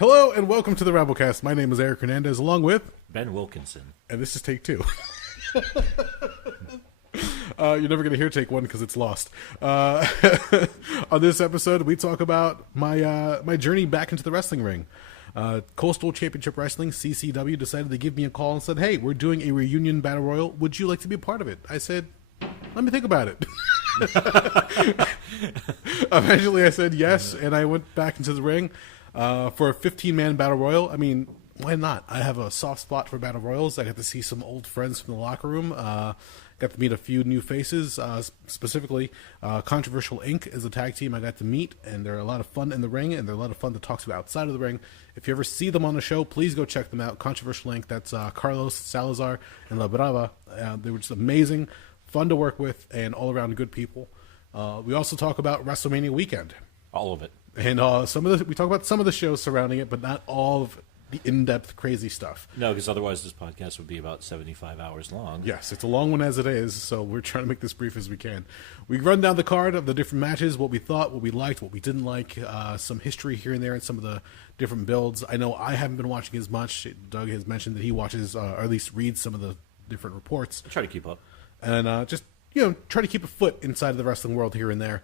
Hello and welcome to the Rabblecast. My name is Eric Hernandez, along with Ben Wilkinson. And this is take two. You're never going to hear take one because it's lost. On this episode, we talk about my journey back into the wrestling ring. Coastal Championship Wrestling, CCW, decided to give me a call and said, hey, we're doing a reunion battle royal. Would you like to be a part of it? I said, let me think about it. Eventually, I said yes, and I went back into the ring for a 15-man battle royal. I mean, why not? I have a soft spot for battle royals. I got to see some old friends from the locker room. Got to meet a few new faces, specifically Controversial Inc. is a tag team I got to meet, and they're a lot of fun in the ring, and they're a lot of fun to talk to outside of the ring. If you ever see them on the show, please go check them out. Controversial Inc., that's Carlos, Salazar, and La Brava. They were just amazing, fun to work with, and all-around good people. We also talk about Wrestlemania weekend. All of it. And we talk about some of the shows surrounding it, but not all of the in-depth crazy stuff. No, because otherwise this podcast would be about 75 hours long. Yes, it's a long one as it is, so we're trying to make this brief as we can. We run down the card of the different matches, what we thought, what we liked, what we didn't like, some history here and there, and some of the different builds. I know I haven't been watching as much. Doug has mentioned that he watches, or at least reads some of the different reports. I try to keep up. And just, try to keep a foot inside of the wrestling world here and there.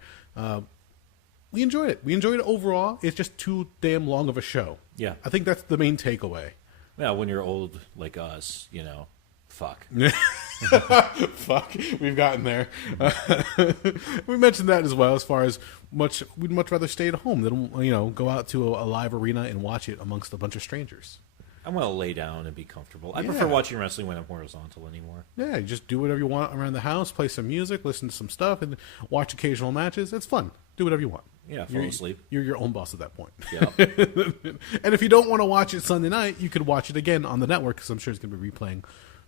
We enjoyed it. We enjoyed it overall. It's just too damn long of a show. Yeah. I think that's the main takeaway. Yeah, when you're old like us, fuck. Fuck. We've gotten there. We mentioned that as well, as far as we'd much rather stay at home than, go out to a live arena and watch it amongst a bunch of strangers. I want to lay down and be comfortable. I prefer watching wrestling when I'm horizontal anymore. Yeah, you just do whatever you want around the house, play some music, listen to some stuff, and watch occasional matches. It's fun. Do whatever you want. Yeah, fall asleep. You're your own boss at that point. Yeah. And if you don't want to watch it Sunday night, you could watch it again on the network, because I'm sure it's going to be replaying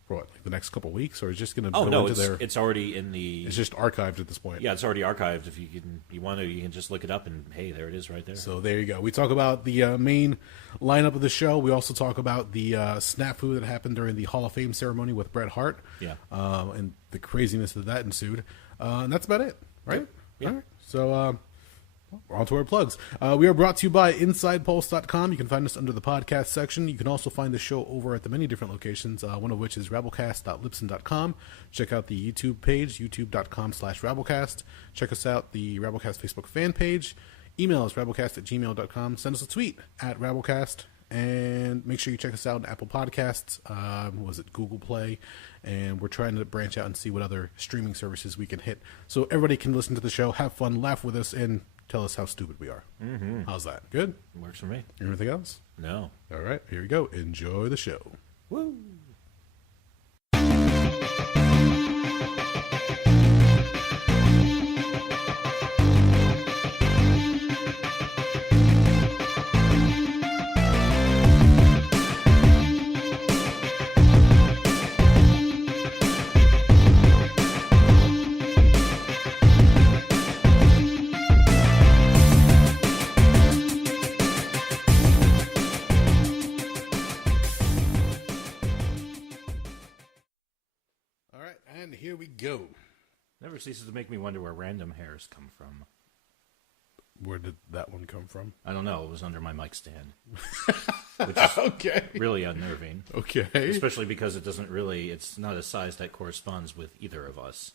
for the next couple of weeks, or it's just going to go into there. It's already in the... It's just archived at this point. Yeah, it's already archived. If you want to, you can just look it up, and hey, there it is right there. So there you go. We talk about the main lineup of the show. We also talk about the snafu that happened during the Hall of Fame ceremony with Bret Hart. Yeah. And the craziness that ensued. And that's about it, right? Yeah. All right. So... we're on to our plugs. We are brought to you by InsidePulse.com. You can find us under the podcast section. You can also find the show over at the many different locations, one of which is Rabblecast.libsyn.com. Check out the YouTube page, youtube.com/Rabblecast. Check us out, the Rabblecast Facebook fan page. Email us, rabblecast@gmail.com. Send us a tweet at Rabblecast. And make sure you check us out on Apple Podcasts, Google Play, and we're trying to branch out and see what other streaming services we can hit, so everybody can listen to the show, have fun, laugh with us, and tell us how stupid we are. Mm-hmm. How's that? Good? Works for me. Anything else? No. All right, here we go. Enjoy the show. Woo! And here we go. Never ceases to make me wonder where random hairs come from. Where did that one come from? I don't know. It was under my mic stand. Which is okay. Really unnerving. Okay. Especially because it's not a size that corresponds with either of us.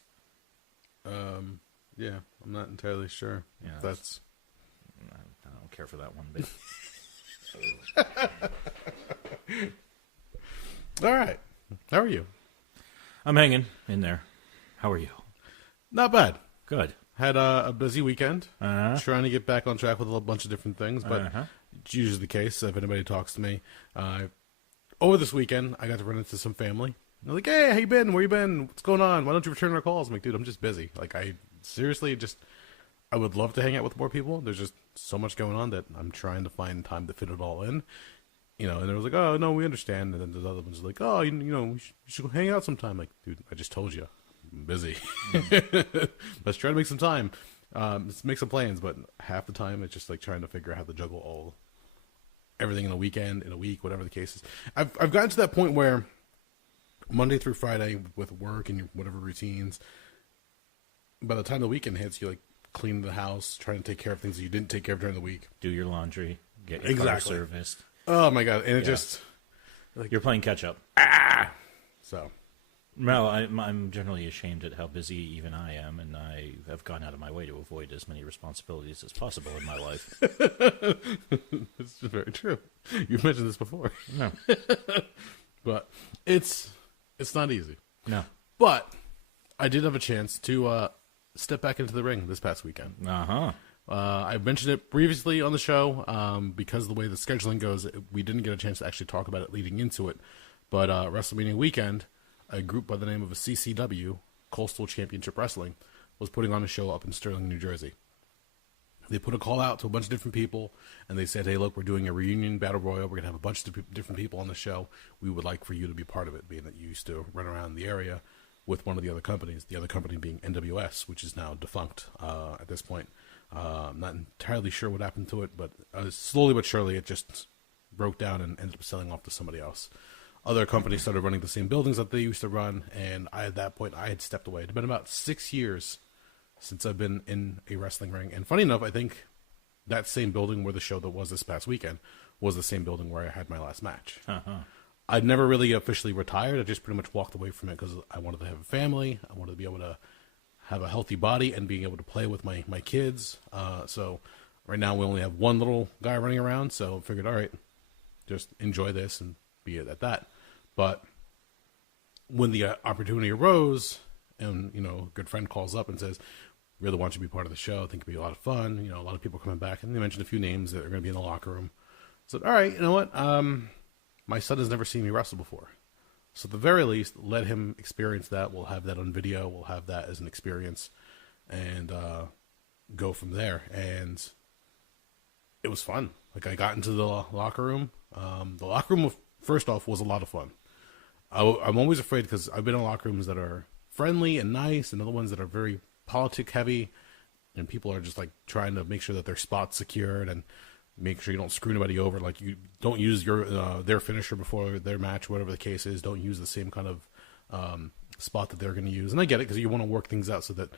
Yeah, I'm not entirely sure. Yeah, that's... I don't care for that one bit. All right. How are you? I'm hanging in there. How are you? Not bad. Good. Had a busy weekend. Uh-huh. Trying to get back on track with a bunch of different things, but it's usually the case if anybody talks to me. Over this weekend, I got to run into some family. They're like, hey, how you been? Where you been? What's going on? Why don't you return our calls? I'm like, dude, I'm just busy. Like, I would love to hang out with more people. There's just so much going on that I'm trying to find time to fit it all in. And it was like, oh, no, we understand. And then the other ones are like, oh, we should go hang out sometime. Like, dude, I just told you. I'm busy. Let's try to make some time. Let's make some plans. But half the time, it's just like trying to figure out how to juggle everything in a weekend, in a week, whatever the case is. I've gotten to that point where Monday through Friday with work and your whatever routines, by the time the weekend hits, you like clean the house, trying to take care of things that you didn't take care of during the week. Do your laundry. get your car serviced. Oh my god! And it just you're playing catch up. So. No, I'm generally ashamed at how busy even I am, and I have gone out of my way to avoid as many responsibilities as possible in my life. It's very true. You've mentioned this before. No. But it's not easy. No. But I did have a chance to step back into the ring this past weekend. I mentioned it previously on the show because of the way the scheduling goes. We didn't get a chance to actually talk about it leading into it. But WrestleMania weekend, a group by the name of a CCW, Coastal Championship Wrestling, was putting on a show up in Sterling, New Jersey. They put a call out to a bunch of different people, and they said, hey, look, we're doing a reunion battle royal. We're going to have a bunch of different people on the show. We would like for you to be part of it, being that you used to run around the area with one of the other companies, the other company being NWS, which is now defunct at this point. I'm not entirely sure what happened to it, but slowly but surely it just broke down and ended up selling off to somebody else. Other companies started running the same buildings that they used to run, and at that point, I had stepped away. It had been about 6 years since I've been in a wrestling ring. And funny enough, I think that same building where the show that was this past weekend was the same building where I had my last match. I'd never really officially retired. I just pretty much walked away from it because I wanted to have a family. I wanted to be able to have a healthy body and being able to play with my kids. So right now we only have one little guy running around, so I figured, all right, just enjoy this and be it at that. But when the opportunity arose, and a good friend calls up and says, "Really want you to be part of the show. I think it'd be a lot of fun. A lot of people coming back," and they mentioned a few names that are going to be in the locker room. I said, "All right, you know what? My son has never seen me wrestle before, so at the very least, let him experience that. We'll have that on video. We'll have that as an experience, and go from there." And it was fun. Like, I got into the locker room. The locker room, first off, was a lot of fun. I'm always afraid because I've been in locker rooms that are friendly and nice, and other ones that are very politic heavy, and people are just like trying to make sure that their spot's secured and make sure you don't screw anybody over. Like, you don't use their finisher before their match, whatever the case is. Don't use the same kind of spot that they're going to use. And I get it because you want to work things out so that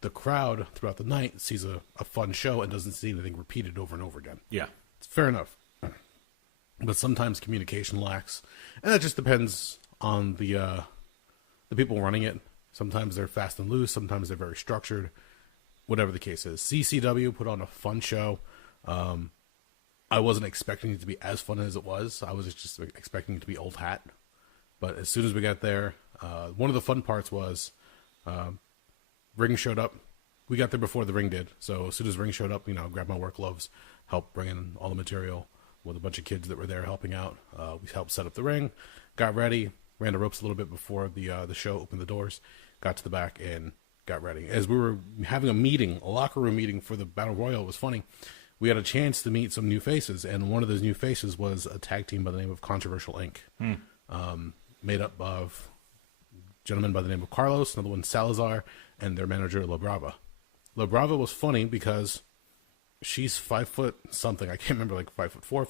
the crowd throughout the night sees a fun show and doesn't see anything repeated over and over again. Yeah, it's fair enough. But sometimes communication lacks, and that just depends on the people running it. Sometimes they're fast and loose. Sometimes they're very structured. Whatever the case is, CCW put on a fun show. I wasn't expecting it to be as fun as it was. I was just expecting it to be old hat. But as soon as we got there, one of the fun parts was ring showed up. We got there before the ring did. So as soon as ring showed up, grabbed my work gloves, helped bring in all the material with a bunch of kids that were there helping out. We helped set up the ring, got ready, ran the ropes a little bit before the show opened the doors, got to the back, and got ready. As we were having a locker room meeting for the Battle Royal, it was funny. We had a chance to meet some new faces, and one of those new faces was a tag team by the name of Controversial Inc., made up of a gentleman by the name of Carlos, another one Salazar, and their manager, La Brava. La Brava was funny because she's 5 foot something. I can't remember, like 5'4",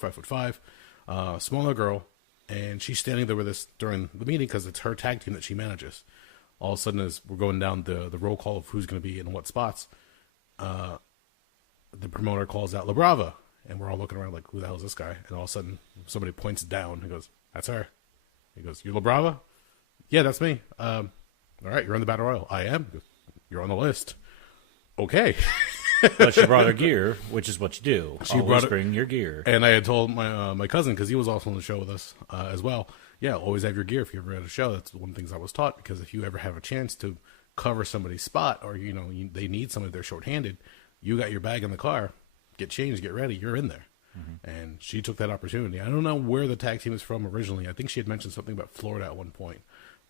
5'5", smaller girl, and she's standing there with us during the meeting because it's her tag team that she manages. All of a sudden, as we're going down the roll call of who's going to be in what spots, the promoter calls out La Brava, and we're all looking around like, who the hell is this guy? And all of a sudden, somebody points down and goes, "That's her." He goes, "You're La Brava?" "Yeah, that's me." "All right, you're on the Battle Royal." "I am." He goes, "You're on the list." "Okay." But she brought her gear, which is what you do. She always bring your gear. And I had told my cousin, because he was also on the show with us as well, yeah, always have your gear if you're ever at a show. That's one of the things I was taught, because if you ever have a chance to cover somebody's spot, or they need somebody, they're shorthanded, you got your bag in the car, get changed, get ready, you're in there. And she took that opportunity. I don't know where the tag team is from originally. I think she had mentioned something about Florida at one point.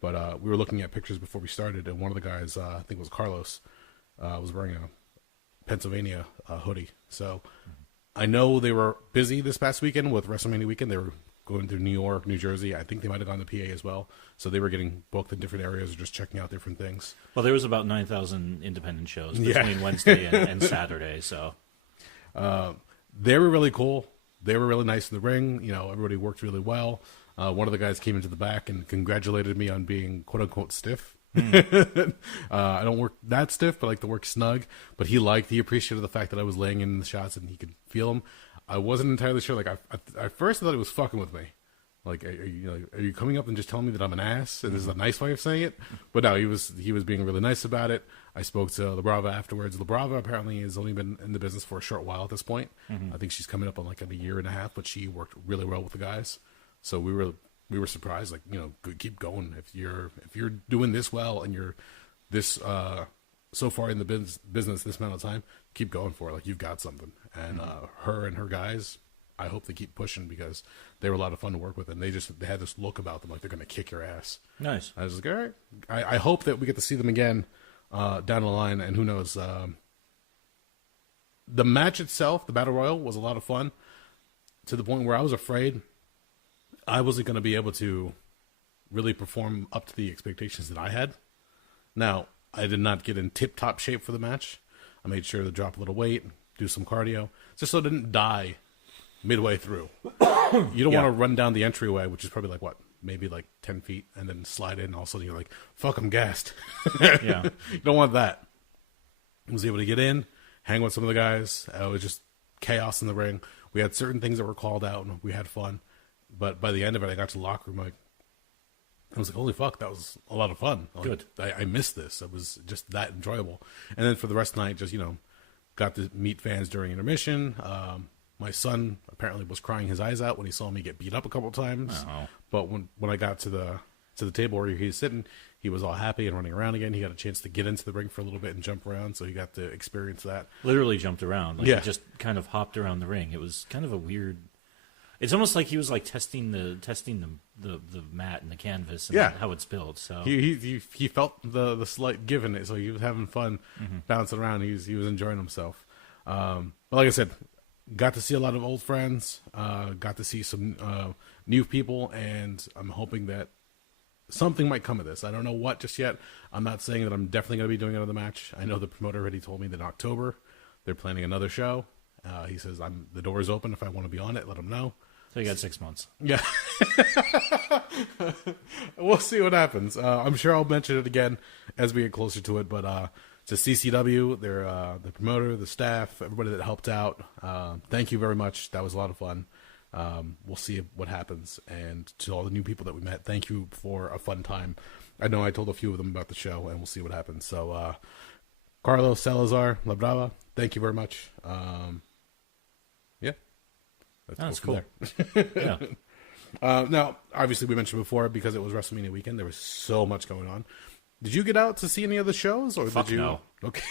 But we were looking at pictures before we started, and one of the guys, I think it was Carlos, was wearing a Pennsylvania hoodie. So I know they were busy this past weekend with WrestleMania weekend. They were going through New York, New Jersey. I think they might have gone to PA as well. So they were getting booked in different areas or just checking out different things. Well, there was about 9,000 independent shows between Wednesday and Saturday. So they were really cool. They were really nice in the ring. Everybody worked really well. One of the guys came into the back and congratulated me on being quote unquote stiff. I don't work that stiff, but I like to work snug. But he appreciated the fact that I was laying in the shots and he could feel them. I wasn't entirely sure. Like, at first I thought he was fucking with me. Like, are you coming up and just telling me that I'm an ass? And this is a nice way of saying it. But no, he was being really nice about it. I spoke to LaBrava afterwards. LaBrava apparently has only been in the business for a short while at this point. I think she's coming up on like a year and a half, but she worked really well with the guys. So we were surprised. Like, keep going. If you're doing this well and you're this so far in the business this amount of time, keep going for it. Like, you've got something. And her and her guys, I hope they keep pushing because they were a lot of fun to work with, and they had this look about them like they're going to kick your ass. Nice. I was like, all right. I hope that we get to see them again down the line, and who knows. The match itself, the Battle Royal, was a lot of fun to the point where I was afraid I wasn't going to be able to really perform up to the expectations that I had. Now, I did not get in tip-top shape for the match. I made sure to drop a little weight, do some cardio, just so I didn't die midway through. You don't want to run down the entryway, which is probably maybe 10 feet, and then slide in, and all of a sudden you're like, fuck, I'm gassed. Yeah. You don't want that. I was able to get in, hang with some of the guys. It was just chaos in the ring. We had certain things that were called out, and we had fun. But by the end of it, I got to the locker room, I was like, holy fuck, that was a lot of fun. Good. I missed this. It was just that enjoyable. And then for the rest of the night, just, got to meet fans during intermission. My son apparently was crying his eyes out when he saw me get beat up a couple times. Oh. But when I got to the table where he was sitting, he was all happy and running around again. He got a chance to get into the ring for a little bit and jump around, so he got to experience that. Literally jumped around. He Yeah. just kind of hopped around the ring. It was kind of a weird. It's almost like he was testing the mat and the canvas and how it's built. So he felt the slight give in it, so he was having fun bouncing around. He was enjoying himself. But like I said, got to see a lot of old friends. Got to see some new people, and I'm hoping that something might come of this. I don't know what just yet. I'm not saying that I'm definitely going to be doing another match. I know the promoter already told me that in October they're planning another show. He says the door is open if I want to be on it. Let him know. So you got 6 months. Yeah. We'll see what happens. I'm sure I'll mention it again as we get closer to it. But to CCW, the promoter, the staff, everybody that helped out, thank you very much. That was a lot of fun. We'll see what happens. And to all the new people that we met, thank you for a fun time. I know I told a few of them about the show, and we'll see what happens. So, Carlos Salazar, La Brava, thank you very much. Yeah. That's cool. Yeah. Now, obviously, we mentioned before, because it was WrestleMania weekend, there was so much going on. Did you get out to see any of the shows, or Fuck did you? No. Okay.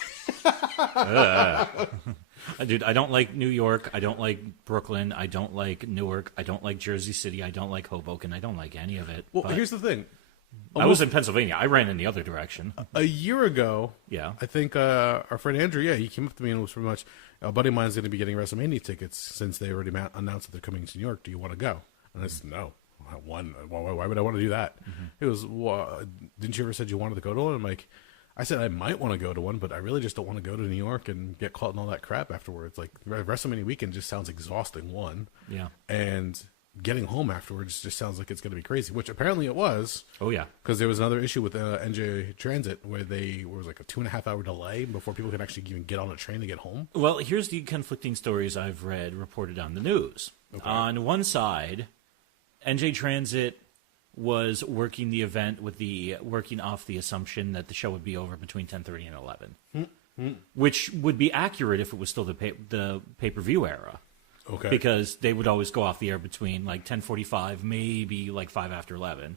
Dude, I don't like New York. I don't like Brooklyn. I don't like Newark. I don't like Jersey City. I don't like Hoboken. I don't like any of it. Well, here's the thing. I was in Pennsylvania. I ran in the other direction. A year ago, Yeah. I think our friend Andrew, he came up to me and was pretty much, a buddy of mine's going to be getting WrestleMania tickets since they already announced that they're coming to New York. Do you want to go? And I said, no. Why would I want to do that? It was, didn't you ever said you wanted to go to one? I'm like, I said I might want to go to one, but I really just don't want to go to New York and get caught in all that crap afterwards. Like, WrestleMania weekend just sounds exhausting, one. Yeah. And getting home afterwards just sounds like it's going to be crazy, which apparently it was. Oh, yeah. Because there was another issue with NJ Transit where was like a 2.5 hour delay before people could actually even get on a train to get home. Well, here's the conflicting stories I've read reported on the news. Okay. On one side, NJ Transit was working the event working off the assumption that the show would be over between 10:30 and 11, which would be accurate if it was still the pay-per-view era. Okay. Because they would always go off the air between 10:45, maybe 5 after 11.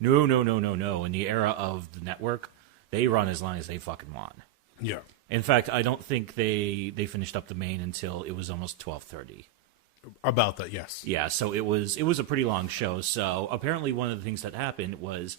No. In the era of the network, they run as long as they fucking want. Yeah. In fact, I don't think they finished up the main until it was almost 12:30. About that, yes. Yeah, so it was a pretty long show. So apparently one of the things that happened was,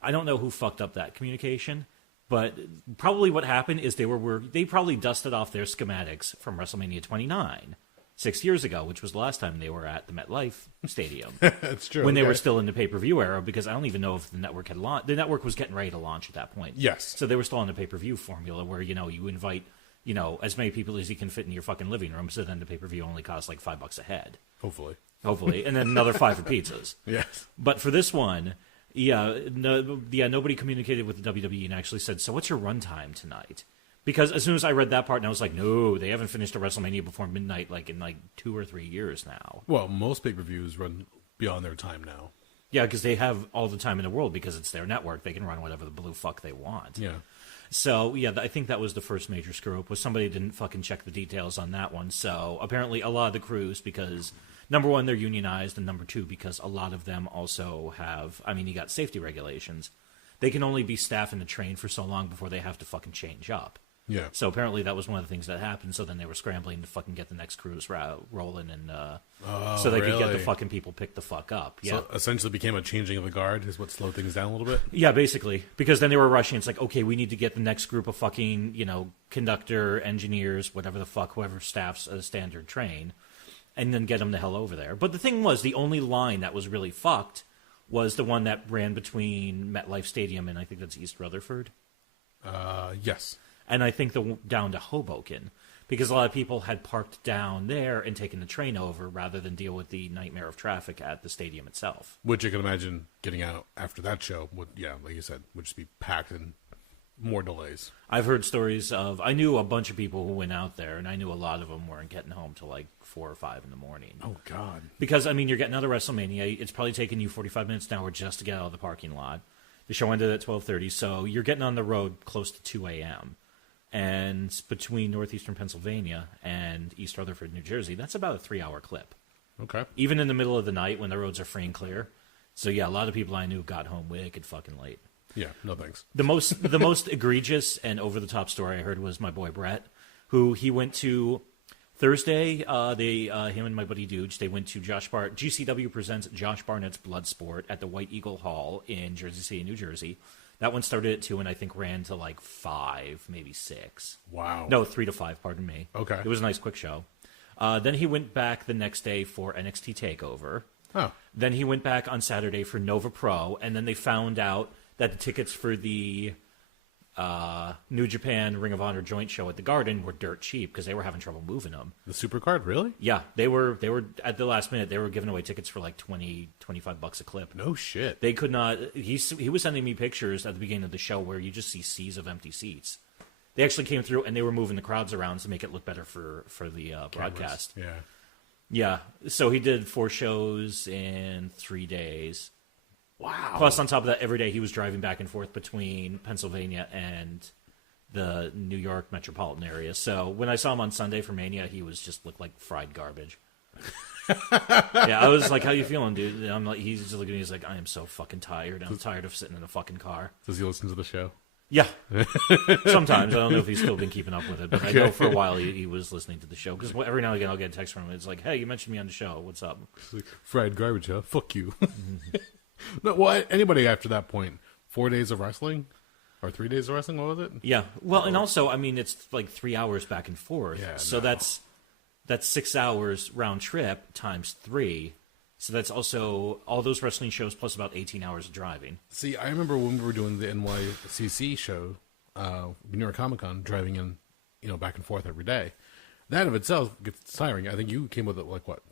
I don't know who fucked up that communication, but probably what happened is they probably dusted off their schematics from WrestleMania 29 6 years ago, which was the last time they were at the MetLife Stadium. That's true. When they were still in the pay-per-view era, because I don't even know if the network had launched. The network was getting ready to launch at that point. Yes. So they were still on the pay-per-view formula where, you invite, as many people as you can fit in your fucking living room, so then the pay-per-view only costs $5 a head. Hopefully. And then another 5 for pizzas. Yes. But for this one, nobody communicated with the WWE and actually said, so what's your runtime tonight? Because as soon as I read that part, and I was like, no, they haven't finished a WrestleMania before midnight in 2 or 3 years now. Well, most pay-per-views run beyond their time now. Yeah, because they have all the time in the world because it's their network. They can run whatever the blue fuck they want. Yeah. So, yeah, I think that was the first major screw-up, was somebody didn't fucking check the details on that one. So, apparently a lot of the crews, because, number one, they're unionized, and number two, because a lot of them also have, you got safety regulations. They can only be staffed and trained for so long before they have to fucking change up. Yeah. So apparently that was one of the things that happened. So then they were scrambling to fucking get the next cruise rolling, and so they could get the fucking people picked the fuck up. Yeah. So essentially became a changing of the guard is what slowed things down a little bit? Yeah, basically. Because then they were rushing. It's like, okay, we need to get the next group of fucking, conductor, engineers, whatever the fuck, whoever staffs a standard train, and then get them the hell over there. But the thing was, the only line that was really fucked was the one that ran between MetLife Stadium and I think that's East Rutherford. Yes. And I think down to Hoboken, because a lot of people had parked down there and taken the train over rather than deal with the nightmare of traffic at the stadium itself. Which you can imagine getting out after that show would, like you said, would just be packed and more delays. I've heard stories of, I knew a bunch of people who went out there, and I knew a lot of them weren't getting home till 4 or 5 in the morning. Oh, God. Because, you're getting out of WrestleMania. It's probably taking you 45 minutes an hour just to get out of the parking lot. The show ended at 12:30, so you're getting on the road close to 2 a.m., and between northeastern Pennsylvania and East Rutherford, New Jersey, that's about a 3-hour clip. Okay. Even in the middle of the night when the roads are free and clear. So, yeah, a lot of people I knew got home wicked fucking late. Yeah, no thanks. The most egregious and over-the-top story I heard was my boy Brett, who he went to Thursday. Him and my buddy Dooge, they went to GCW presents Josh Barnett's Bloodsport at the White Eagle Hall in Jersey City, New Jersey. That one started at 2 and I think ran to 5, maybe 6. Wow. No, 3 to 5, pardon me. Okay. It was a nice quick show. Then he went back the next day for NXT TakeOver. Oh. Then he went back on Saturday for Nova Pro, and then they found out that the tickets for the New Japan Ring of Honor joint show at the Garden were dirt cheap because they were having trouble moving them. The Supercard, really? Yeah, they were at the last minute. They were giving away tickets for $20, $25 a clip. No shit. They could not. He was sending me pictures at the beginning of the show where you just see seas of empty seats. They actually came through and they were moving the crowds around to make it look better for the broadcast. Yeah. Yeah. So he did 4 shows in 3 days. Wow. Plus, on top of that, every day he was driving back and forth between Pennsylvania and the New York metropolitan area. So when I saw him on Sunday for Mania, he was just looked like fried garbage. Yeah, I was like, "How you feeling, dude?" And I'm like, he's just looking at me. He's like, "I am so fucking tired. I'm tired of sitting in a fucking car." Does he listen to the show? Yeah, sometimes. I don't know if he's still been keeping up with it, but okay. I know for a while he was listening to the show because every now and again I'll get a text from him. It's like, "Hey, you mentioned me on the show. What's up?" Like, fried garbage, huh? Fuck you. No, well, anybody after that point, 4 days of wrestling or 3 days of wrestling, what was it? Yeah. Well, and also, it's 3 hours back and forth. Yeah, so that's 6 hours round trip times 3. So that's also all those wrestling shows plus about 18 hours of driving. See, I remember when we were doing the NYCC show, New York Comic Con, driving in, back and forth every day. That of itself gets tiring. I think you came with it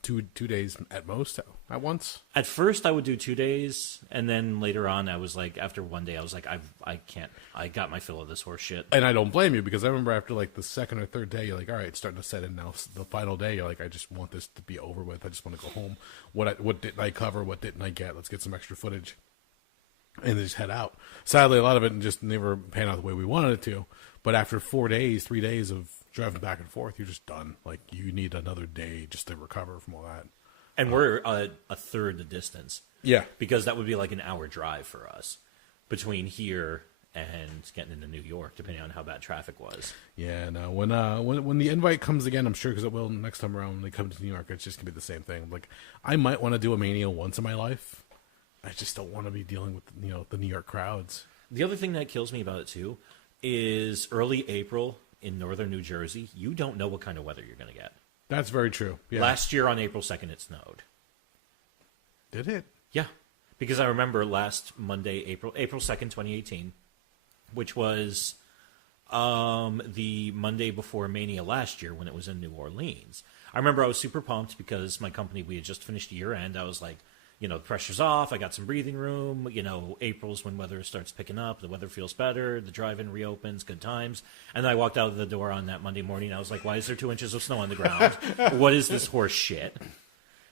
two days at most at once? At first I would do 2 days, and then later on I was like, after one day I was like, I can't. I got my fill of this horse shit. And I don't blame you, because I remember after the second or third day, you're like, all right, it's starting to set in now. The final day, you're like, I just want this to be over with. I just want to go home. What didn't I cover? What didn't I get? Let's get some extra footage. And then just head out. Sadly, a lot of it just never panned out the way we wanted it to. But after 4 days, 3 days of driving back and forth, you're just done. You need another day just to recover from all that. And we're a third the distance. Yeah. Because that would be an hour drive for us between here and getting into New York, depending on how bad traffic was. Yeah, no. When the invite comes again, I'm sure, because it will next time around when they come to New York, it's just going to be the same thing. I might want to do a Mania once in my life. I just don't want to be dealing with, the New York crowds. The other thing that kills me about it, too, is early April in northern New Jersey, you don't know what kind of weather you're going to get. That's very true. Yeah. Last year on April 2nd, it snowed. Did it? Yeah. Because I remember last Monday, April 2nd, 2018, which was the Monday before Mania last year when it was in New Orleans. I remember I was super pumped because my company, we had just finished year end. I was like, the pressure's off. I got some breathing room. April's when weather starts picking up. The weather feels better. The drive-in reopens. Good times. And then I walked out of the door on that Monday morning. I was like, why is there 2 inches of snow on the ground? What is this horse shit?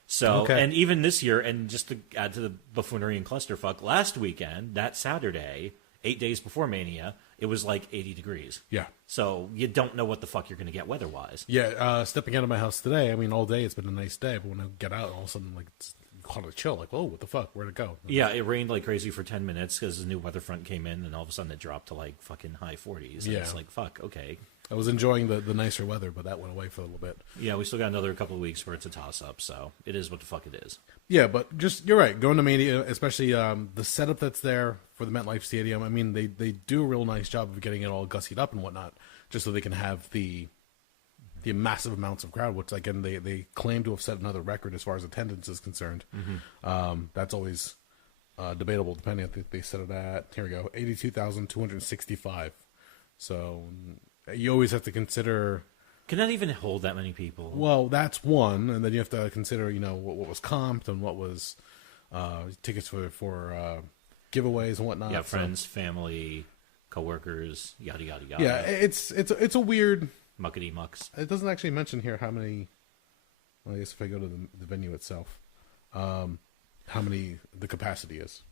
So, and even this year, and just to add to the buffoonery and clusterfuck, last weekend, that Saturday, 8 days before Mania, it was like 80 degrees. Yeah. So you don't know what the fuck you're going to get weather-wise. Yeah, stepping out of my house today, I mean, all day it's been a nice day, but when I get out, all of a sudden, like, it's caught a chill. Like, whoa, what the fuck? Where'd it go? Yeah, it rained like crazy for 10 minutes because the new weather front came in, and all of a sudden it dropped to like fucking high 40s. And it's like, fuck, okay. I was enjoying the nicer weather, but that went away for a little bit. Yeah, we still got another couple of weeks where it's a toss-up, so it is what the fuck it is. Yeah, but you're right. Going to Mania, especially the setup that's there for the MetLife Stadium, I mean, they do a real nice job of getting it all gussied up and whatnot, just so they can have the massive amounts of crowd, which, again, they claim to have set another record as far as attendance is concerned. That's always debatable, depending if they set it at, here we go, 82,265. So you always have to consider... Can that even hold that many people? Well, that's one, and then you have to consider, what was comped and what was tickets for giveaways and whatnot. Yeah, friends, family, coworkers, yada yada yada. Yeah, it's a weird muckety mucks. It doesn't actually mention here how many. Well, I guess if I go to the venue itself, how many the capacity is.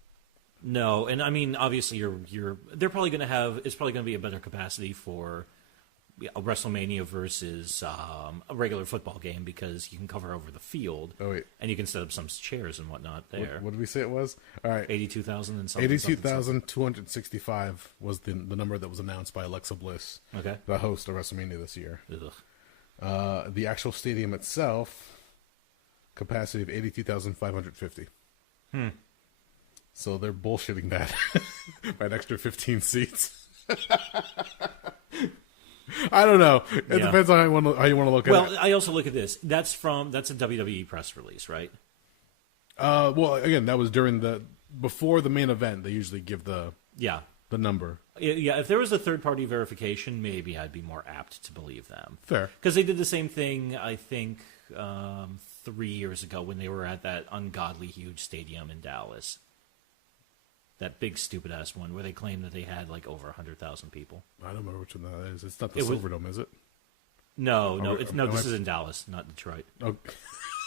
No, and I mean, obviously, they're probably going to have. It's probably going to be a better capacity for a WrestleMania versus a regular football game because you can cover over the field. Oh wait, and you can set up some chairs and whatnot there. What did we say it was? All right, 82,000 and something. 82,265 was the number that was announced by Alexa Bliss, the host of WrestleMania this year. The actual stadium itself, capacity of 82,550. So they're bullshitting that by an extra 15 seats. I don't know. It depends on how you want to look at it. Well, I also look at this. That's a WWE press release, right? Well, again, that was before the main event. They usually give the number. Yeah, if there was a third-party verification, maybe I'd be more apt to believe them. Fair. Because they did the same thing, I think, 3 years ago when they were at that ungodly huge stadium in Dallas. That big stupid-ass one where they claimed that they had like over 100,000 people. I don't remember which one that is. It's not the Silverdome, is it? No, this is in Dallas, not Detroit. Oh,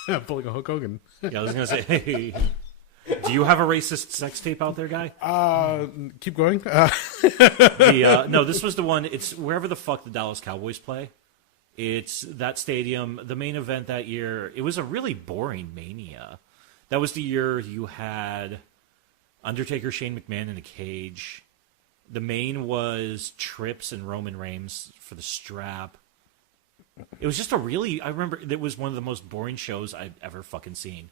I'm pulling a Hulk Hogan. Yeah, I was going to say, hey, do you have a racist sex tape out there, guy? Keep going. No, this was the one. It's wherever the fuck the Dallas Cowboys play. It's that stadium. The main event that year, it was a really boring Mania. That was the year you had Undertaker, Shane McMahon in a cage. The main was Trips and Roman Reigns for the strap. It was just I remember it was one of the most boring shows I've ever fucking seen.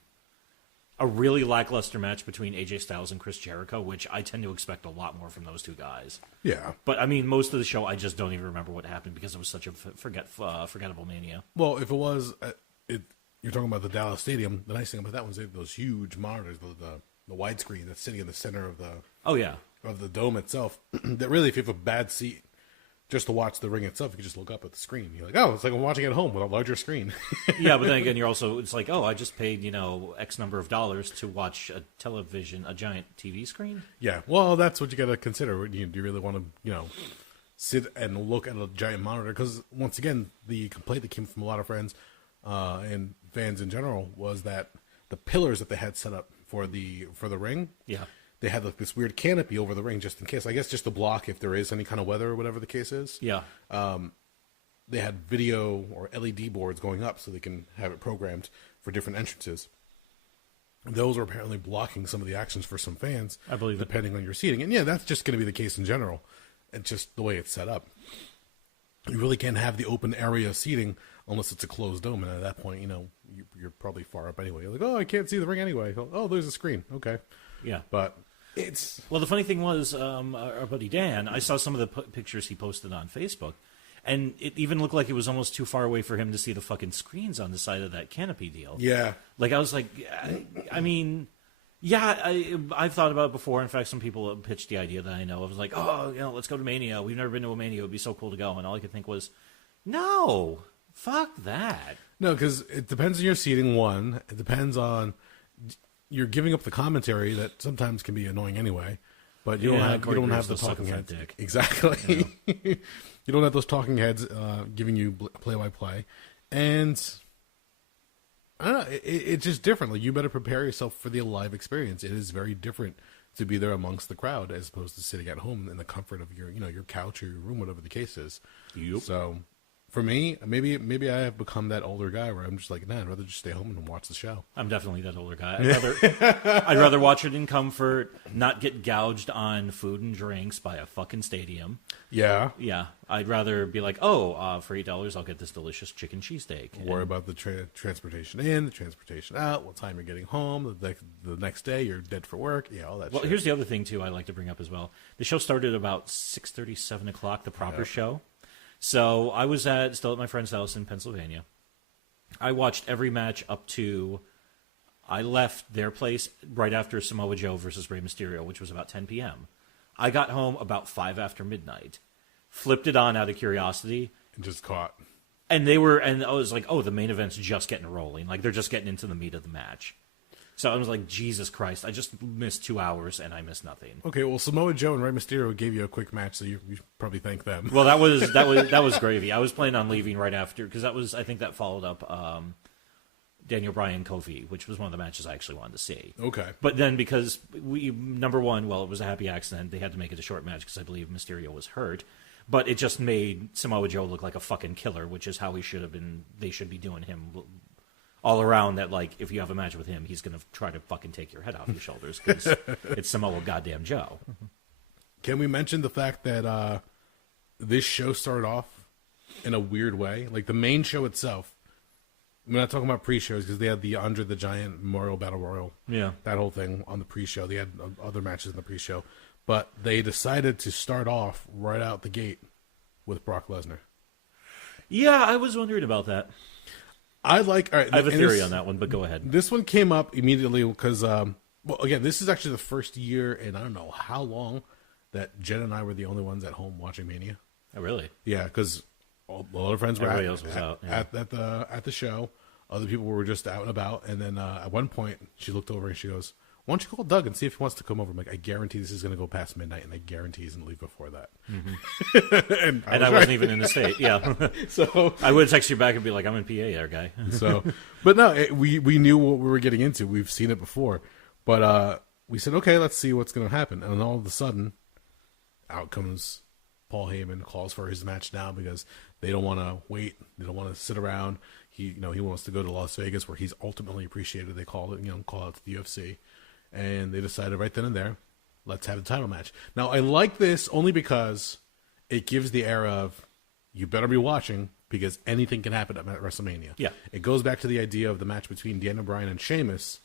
A really lackluster match between AJ Styles and Chris Jericho, which I tend to expect a lot more from those two guys. Yeah. But, I mean, most of the show, I just don't even remember what happened because it was such a forgettable Mania. Well, if it was, you're talking about the Dallas Stadium, the nice thing about that one is they have those huge monitors, the widescreen that's sitting in the center of the dome itself. That really, if you have a bad seat just to watch the ring itself, you can just look up at the screen. You're like, oh, it's like I'm watching at home with a larger screen. Yeah, but then again, it's like, oh, I just paid X number of dollars to watch a giant TV screen. Yeah, well, that's what you got to consider. Do you really want to sit and look at a giant monitor? Because once again, the complaint that came from a lot of friends and fans in general was that the pillars that they had set up for the ring, they had like this weird canopy over the ring just in case. I guess just to block if there is any kind of weather or whatever the case is. Yeah. They had video or LED boards going up so they can have it programmed for different entrances. Those are apparently blocking some of the actions for some fans. I believe depending on your seating. And yeah, that's just going to be the case in general. It's just the way it's set up. You really can't have the open area seating unless it's a closed dome. And at that point, you're probably far up anyway. You're like, oh, I can't see the ring anyway. Oh, there's a screen. Okay. Yeah. But well, the funny thing was, our buddy Dan, I saw some of the pictures he posted on Facebook, and it even looked like it was almost too far away for him to see the fucking screens on the side of that canopy deal. Yeah. Like, I was like, I mean, yeah, I've thought about it before. In fact, some people have pitched the idea that I know. I was like, oh, let's go to Mania. We've never been to a Mania. It would be so cool to go. And all I could think was, no, fuck that. No, because it depends on your seating, one. It depends on... you're giving up the commentary that sometimes can be annoying anyway. But you don't have the talking heads. Exactly. You don't have those talking heads giving you play-by-play. And I don't know, it's just different. Like, you better prepare yourself for the live experience. It is very different to be there amongst the crowd as opposed to sitting at home in the comfort of your couch or your room, whatever the case is. Yep. So for me, maybe I have become that older guy where I'm just like, nah, I'd rather just stay home and watch the show. I'm definitely that older guy. I'd rather watch it in comfort, not get gouged on food and drinks by a fucking stadium. Yeah. Yeah. I'd rather be like, for $8, I'll get this delicious chicken cheesesteak. Worry about the transportation in, the transportation out, what time you're getting home, the next day you're dead for work. Yeah, all that shit. Well, here's the other thing, too, I like to bring up as well. The show started about 6:30, 7 o'clock, the proper show. So I was still at my friend's house in Pennsylvania. I watched every match up to... I left their place right after Samoa Joe versus Rey Mysterio, which was about 10 p.m. I got home about 5 after midnight. Flipped it on out of curiosity. And just caught. And I was like, the main event's just getting rolling. Like, they're just getting into the meat of the match. So I was like, Jesus Christ, I just missed 2 hours and I missed nothing. Okay, well, Samoa Joe and Rey Mysterio gave you a quick match, so you should probably thank them. Well, that was gravy. I was planning on leaving right after, because I think that followed up Daniel Bryan Kofi, which was one of the matches I actually wanted to see. Okay. But then because number one, it was a happy accident. They had to make it a short match because I believe Mysterio was hurt. But it just made Samoa Joe look like a fucking killer, which is how he should have been. They should be doing him all around. That, like, if you have a match with him, he's going to try to fucking take your head off your shoulders because it's Samoa goddamn Joe. Can we mention the fact that this show started off in a weird way? Like, the main show itself, we're not talking about pre-shows because they had the Andre the Giant Memorial Battle Royal. Yeah. That whole thing on the pre-show. They had other matches in the pre-show. But they decided to start off right out the gate with Brock Lesnar. Yeah, I was wondering about that. All right, I have a theory on that one, but go ahead. This one came up immediately because, again, this is actually the first year in I don't know how long that Jen and I were the only ones at home watching Mania. Oh, really? Yeah, because a lot of friends were at the show. Other people were just out and about. And then at one point, she looked over and she goes, "Why don't you call Doug and see if he wants to come over?" I'm like, "I guarantee this is going to go past midnight, and I guarantee he's going to leave before that." Mm-hmm. and I wasn't even in the state. Yeah, so I would text you back and be like, "I'm in PA, there, guy." But no, we knew what we were getting into. We've seen it before, but we said, "Okay, let's see what's going to happen." And then all of a sudden, out comes Paul Heyman, calls for his match now because they don't want to wait. They don't want to sit around. He wants to go to Las Vegas where he's ultimately appreciated. They call out to the UFC. And they decided right then and there, let's have a title match. Now, I like this only because it gives the era of, you better be watching because anything can happen at WrestleMania. Yeah. It goes back to the idea of the match between Daniel Bryan and Sheamus.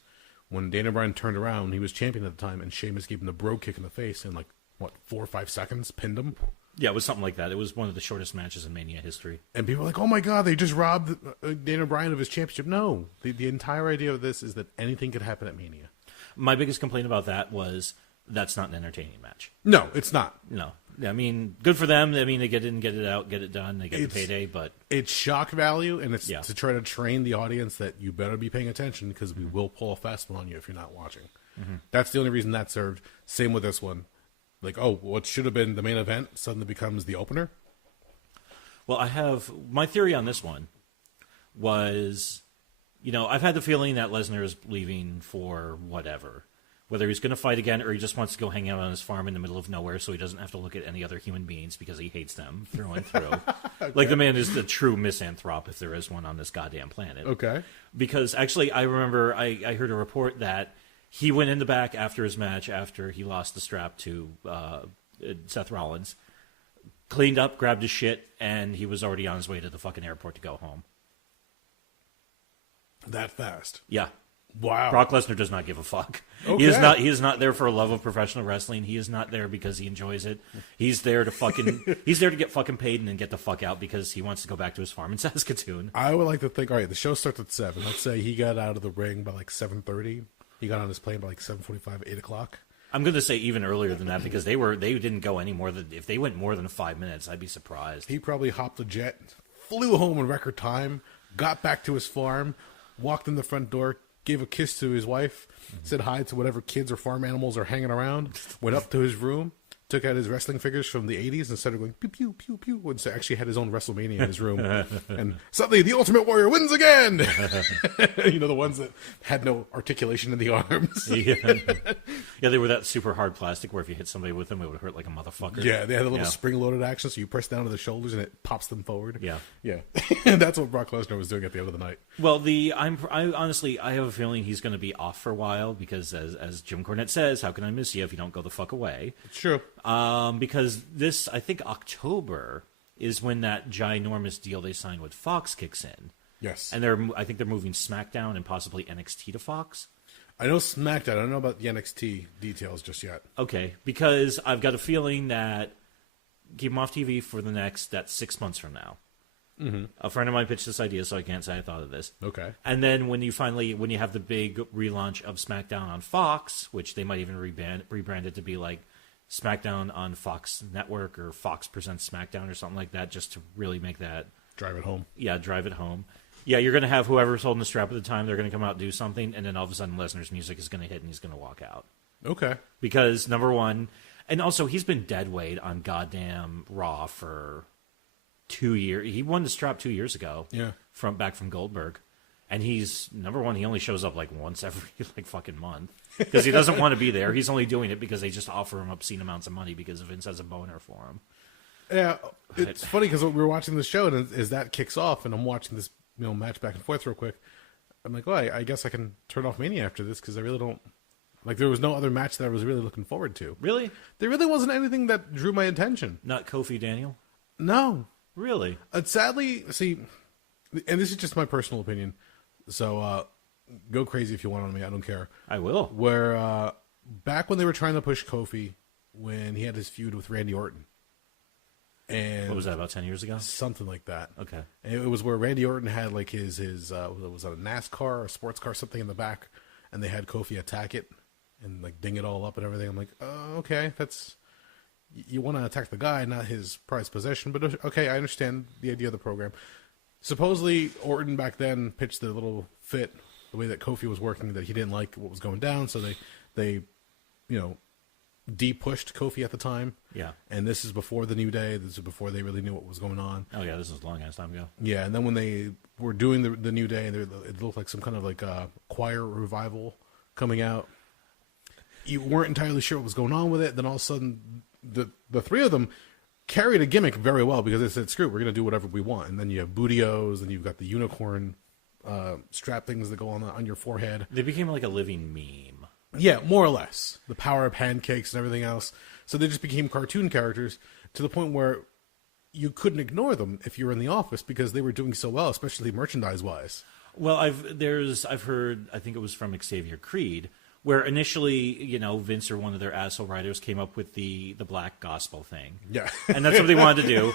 When Daniel Bryan turned around, he was champion at the time, and Sheamus gave him the bro kick in the face in 4 or 5 seconds, pinned him. Yeah, it was something like that. It was one of the shortest matches in Mania history. And people were like, "Oh my God, they just robbed Daniel Bryan of his championship." No, the entire idea of this is that anything could happen at Mania. My biggest complaint about that was that's not an entertaining match. No, it's not. No. I mean, good for them. I mean, they get it out, get it done, they get the payday, but... It's shock value, and it's to try to train the audience that you better be paying attention because we will pull a fast one on you if you're not watching. Mm-hmm. That's the only reason that served. Same with this one. Like, what should have been the main event suddenly becomes the opener? Well, I have... My theory on this one was... I've had the feeling that Lesnar is leaving for whatever. Whether he's going to fight again or he just wants to go hang out on his farm in the middle of nowhere so he doesn't have to look at any other human beings because he hates them through and through. Okay. Like, the man is the true misanthrope if there is one on this goddamn planet. Okay. Because, actually, I remember I heard a report that he went in the back after his match, after he lost the strap to Seth Rollins, cleaned up, grabbed his shit, and he was already on his way to the fucking airport to go home. That fast? Yeah. Wow. Brock Lesnar does not give a fuck. Okay. He is not there for a love of professional wrestling. He is not there because he enjoys it. He's there to he's there to get fucking paid and then get the fuck out because he wants to go back to his farm in Saskatoon. I would like to think, all right, the show starts at 7. Let's say he got out of the ring by 7:30. He got on his plane by 7:45, 8 o'clock. I'm going to say even earlier than that because they didn't go any more than, if they went more than 5 minutes, I'd be surprised. He probably hopped a jet, flew home in record time, got back to his farm, walked in the front door, gave a kiss to his wife, said hi to whatever kids or farm animals are hanging around, went up to his room, took out his wrestling figures from the 80s and started going pew, pew, pew, pew, and so actually had his own Wrestlemania in his room. And suddenly the Ultimate Warrior wins again! The ones that had no articulation in the arms. Yeah, they were that super hard plastic where if you hit somebody with them, it would hurt like a motherfucker. Yeah, they had a little spring-loaded action, so you press down to the shoulders and it pops them forward. Yeah. That's what Brock Lesnar was doing at the end of the night. Well, I honestly have a feeling he's going to be off for a while because, as Jim Cornette says, how can I miss you if you don't go the fuck away? It's true. Because this, I think October is when that ginormous deal they signed with Fox kicks in. Yes. And I think they're moving SmackDown and possibly NXT to Fox. I know SmackDown. I don't know about the NXT details just yet. Okay, because I've got a feeling that keep them off TV for that's 6 months from now. Mm-hmm. A friend of mine pitched this idea, so I can't say I thought of this. Okay. And then when you have the big relaunch of SmackDown on Fox, which they might even rebrand it to be like SmackDown on Fox Network or Fox Presents SmackDown or something like that, just to really make that... Drive it home. Yeah, drive it home. Yeah, you're going to have whoever's holding the strap at the time, they're going to come out and do something, and then all of a sudden Lesnar's music is going to hit and he's going to walk out. Okay. Because, number one, and also he's been dead weight on goddamn Raw for 2 years. He won the strap 2 years ago. Yeah. Back from Goldberg. And he's, number one, he only shows up like once every fucking month. Because he doesn't want to be there. He's only doing it because they just offer him obscene amounts of money because Vince has a boner for him. Yeah, it's funny because we were watching this show and as that kicks off and I'm watching this match back and forth real quick, I'm like, well, I guess I can turn off Mania after this because I really don't... Like, there was no other match that I was really looking forward to. Really? There really wasn't anything that drew my attention. Not Kofi Daniel? No. Really? Sadly, see, and this is just my personal opinion, so go crazy if you want on me, I don't care. I will. Where, back when they were trying to push Kofi, when he had his feud with Randy Orton, and what was that, about 10 years ago? Something like that. Okay. And it was where Randy Orton had like his was it a NASCAR or a sports car, something in the back, and they had Kofi attack it and like ding it all up and everything. I'm like, oh, okay, that's... You want to attack the guy, not his prized possession, but okay, I understand the idea of the program. Supposedly, Orton back then pitched the little fit, the way that Kofi was working, that he didn't like what was going down, so they de-pushed Kofi at the time. Yeah. And this is before the New Day. This is before they really knew what was going on. Oh, yeah, this is a long-ass time ago. Yeah, and then when they were doing the New Day, it looked like some kind of like a choir revival coming out. You weren't entirely sure what was going on with it. Then all of a sudden, the three of them carried a gimmick very well because they said, screw it, we're going to do whatever we want. And then you have Bootios, and you've got the unicorn strap things that go on your forehead. They became like a living meme. Yeah, more or less. The power of pancakes and everything else. So they just became cartoon characters to the point where you couldn't ignore them if you were in the office because they were doing so well, especially merchandise-wise. Well, I've heard, I think it was from Xavier Creed, where initially, Vince or one of their asshole writers came up with the black gospel thing. Yeah. And that's what they wanted to do.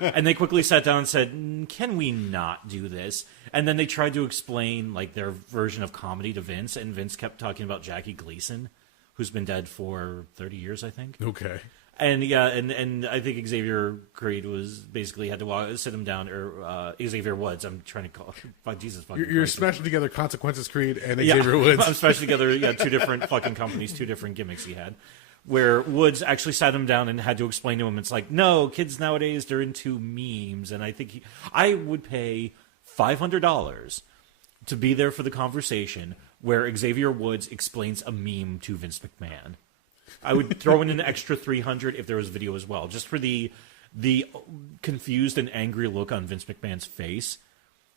And they quickly sat down and said, can we not do this? And then they tried to explain like their version of comedy to Vince, and Vince kept talking about Jackie Gleason, who's been dead for 30 years, I think. Okay. And yeah, and I think Xavier Creed was basically had to sit him down, or Xavier Woods. I'm trying to call Jesus. You're smashing together Consequences Creed and Xavier Woods. I'm smashing together two different fucking companies, two different gimmicks he had. Where Woods actually sat him down and had to explain to him, it's like, no, kids nowadays they're into memes, and I think I would pay $500 to be there for the conversation where Xavier Woods explains a meme to Vince McMahon. I would throw in an extra $300 if there was video as well, just for the confused and angry look on Vince McMahon's face,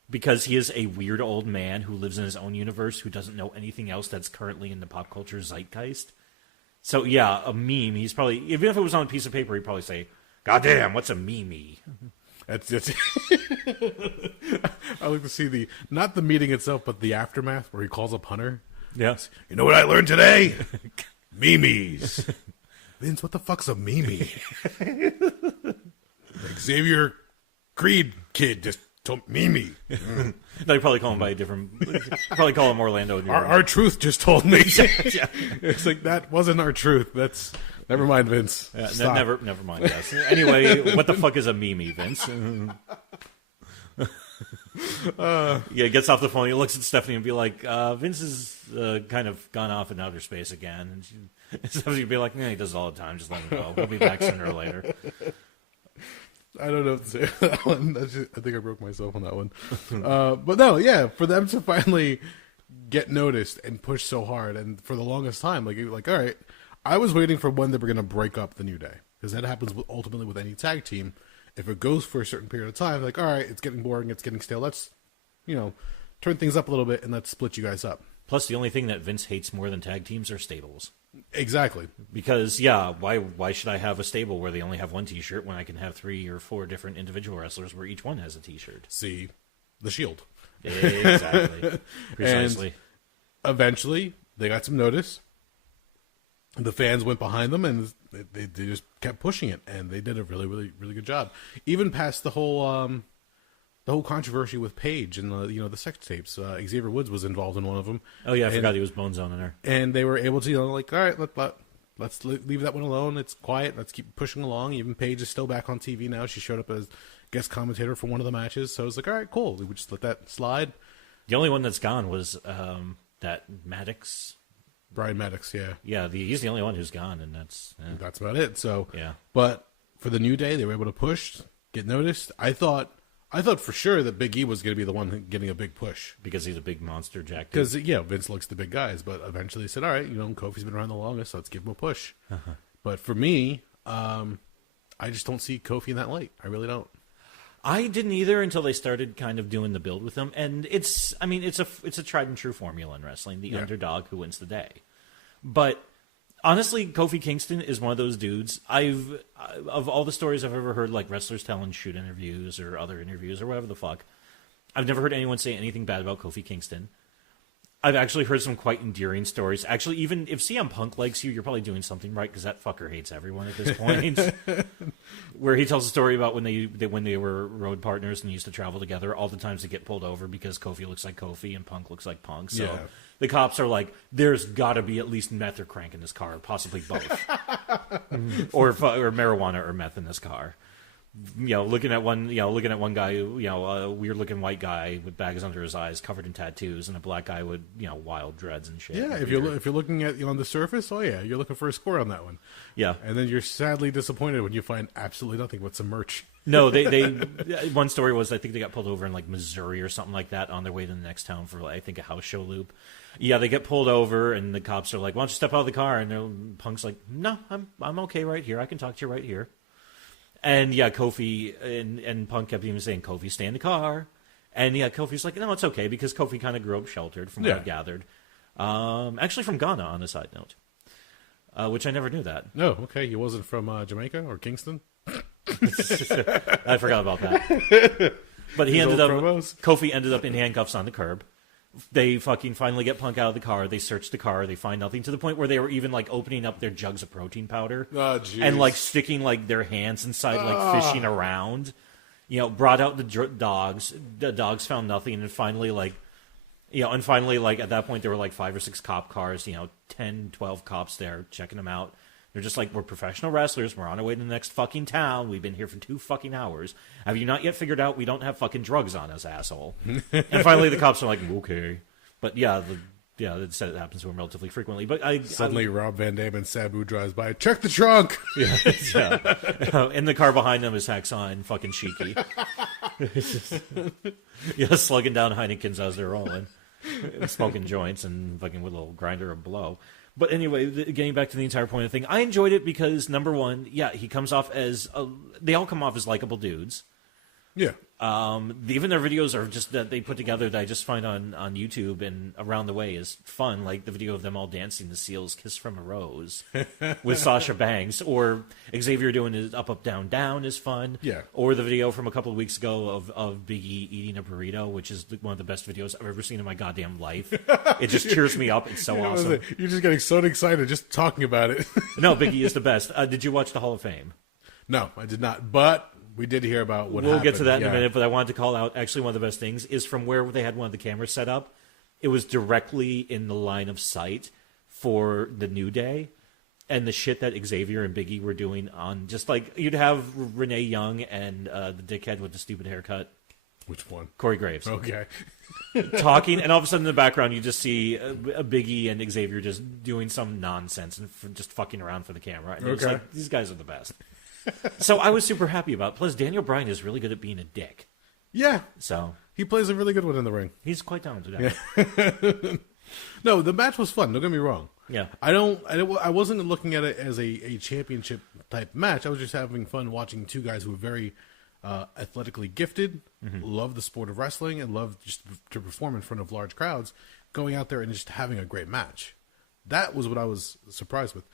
because he is a weird old man who lives in his own universe who doesn't know anything else that's currently in the pop culture zeitgeist. So yeah, a meme. He's probably, even if it was on a piece of paper, he'd probably say, "God damn, what's a meme?" That's I like to see not the meeting itself, but the aftermath where he calls up Hunter. Yes. You know what I learned today? Memes. Vince, what the fuck's a meme? Xavier Creed kid just told meme. No, you probably call him by a different. Probably call him Orlando. Our truth just told me. Yeah. It's like that wasn't our truth. That's never mind, Vince. Yeah, never mind. Yes. Anyway, what the fuck is a meme, Vince? He gets off the phone. He looks at Stephanie and be like, "Vince has kind of gone off in outer space again." And Stephanie would be like, "Yeah, he does it all the time. Just let him go. He'll be back sooner or later." I don't know what to say for that one. I think I broke myself on that one. But no, yeah, for them to finally get noticed and push so hard, and for the longest time, like all right, I was waiting for when they were going to break up the New Day, because that happens ultimately with any tag team. If it goes for a certain period of time, like, all right, it's getting boring, it's getting stale. Let's, turn things up a little bit and let's split you guys up. Plus, the only thing that Vince hates more than tag teams are stables. Exactly. Because, yeah, why should I have a stable where they only have one T-shirt when I can have 3 or 4 different individual wrestlers where each one has a T-shirt? See, the Shield. Exactly. Precisely. And eventually, they got some notice. The fans went behind them, and they just kept pushing it, and they did a really, really, really good job. Even past the whole controversy with Paige and the sex tapes. Xavier Woods was involved in one of them. Oh yeah, I forgot he was Bone Zone in there. And they were able to, all right, let's leave that one alone. It's quiet. Let's keep pushing along. Even Paige is still back on TV now. She showed up as guest commentator for one of the matches. So I was like, all right, cool. We would just let that slide. The only one that's gone was that Maddox. Brian Maddox, yeah. Yeah, he's the only one who's gone, and that's about it. So, yeah. But for the New Day, they were able to push, get noticed. I thought for sure that Big E was going to be the one getting a big push. Because he's a big monster, Jack. Because, Vince looks the big guys. But eventually they said, all right, Kofi's been around the longest, so let's give him a push. Uh-huh. But for me, I just don't see Kofi in that light. I really don't. I didn't either until they started kind of doing the build with him. And it's a tried and true formula in wrestling, the underdog who wins the day. But honestly, Kofi Kingston is one of those dudes. Of all the stories I've ever heard, like wrestlers telling shoot interviews or other interviews or whatever the fuck, I've never heard anyone say anything bad about Kofi Kingston. I've actually heard some quite endearing stories. Actually, even if CM Punk likes you, you're probably doing something right, because that fucker hates everyone at this point. Where he tells a story about when they were road partners and used to travel together, all the times they get pulled over because Kofi looks like Kofi and Punk looks like Punk. So the cops are like, there's got to be at least meth or crank in this car, possibly both. or marijuana or meth in this car. Looking at one guy, a weird-looking white guy with bags under his eyes, covered in tattoos, and a black guy with, wild dreads and shit. Yeah, if you're looking at on the surface, you're looking for a score on that one. Yeah, and then you're sadly disappointed when you find absolutely nothing but some merch. No, they one story was I think they got pulled over in like Missouri or something like that on their way to the next town for I think a house show loop. Yeah, they get pulled over and the cops are like, "Why don't you step out of the car?" And Punk's like, "No, I'm okay right here. I can talk to you right here." And Kofi and Punk kept even saying, "Kofi, stay in the car." And Kofi's like, "No, it's okay," because Kofi kind of grew up sheltered from what I gathered. Actually from Ghana, on a side note, which I never knew that. No, okay, he wasn't from Jamaica or Kingston. I forgot about that. But Kofi ended up in handcuffs on the curb. They fucking finally get Punk out of the car. They search the car. They find nothing, to the point where they were even like opening up their jugs of protein powder and like sticking like their hands inside, like fishing around. Brought out the dogs. The dogs found nothing, and finally at that point there were like 5 or 6 cop cars. 10, 12 cops there checking them out. They're just like, "We're professional wrestlers. We're on our way to the next fucking town. We've been here for 2 fucking hours. Have you not yet figured out we don't have fucking drugs on us, asshole?" And finally the cops are like, "Okay." But they said it happens to him relatively frequently. But suddenly Rob Van Dam and Sabu drives by. "Check the trunk." In the car behind them is Hacksaw and fucking Cheeky. Slugging down Heinekens as they're rolling, smoking joints and fucking with a little grinder of blow. But anyway, getting back to the entire point of the thing, I enjoyed it because, number one, he comes off as they all come off as likable dudes. Yeah. Even their videos are just that they put together that I just find on YouTube and around the way is fun. Like the video of them all dancing the Seals' "Kiss from a Rose" with Sasha Banks, or Xavier doing his "Up, Up, Down, Down" is fun. Yeah. Or the video from a couple of weeks ago of Big E eating a burrito, which is one of the best videos I've ever seen in my goddamn life. It just cheers me up. It's so awesome. You're just getting so excited just talking about it. No, Big E is the best. Did you watch the Hall of Fame? No, I did not. But we did hear about what happened. We'll get to that in a minute, but I wanted to call out, actually, one of the best things is from where they had one of the cameras set up. It was directly in the line of sight for the New Day, and the shit that Xavier and Big E were doing on, just like, you'd have Renee Young and the dickhead with the stupid haircut. Which one? Corey Graves. Okay. Talking, and all of a sudden in the background you just see a Big E and Xavier just doing some nonsense and just fucking around for the camera. And it's like, these guys are the best. So I was super happy about it. Plus, Daniel Bryan is really good at being a dick. Yeah. So he plays a really good one in the ring. He's quite talented. Yeah. No, the match was fun. Don't get me wrong. Yeah. I wasn't looking at it as a championship type match. I was just having fun watching two guys who were very athletically gifted, love the sport of wrestling, and love just to perform in front of large crowds, going out there and just having a great match. That was what I was surprised with.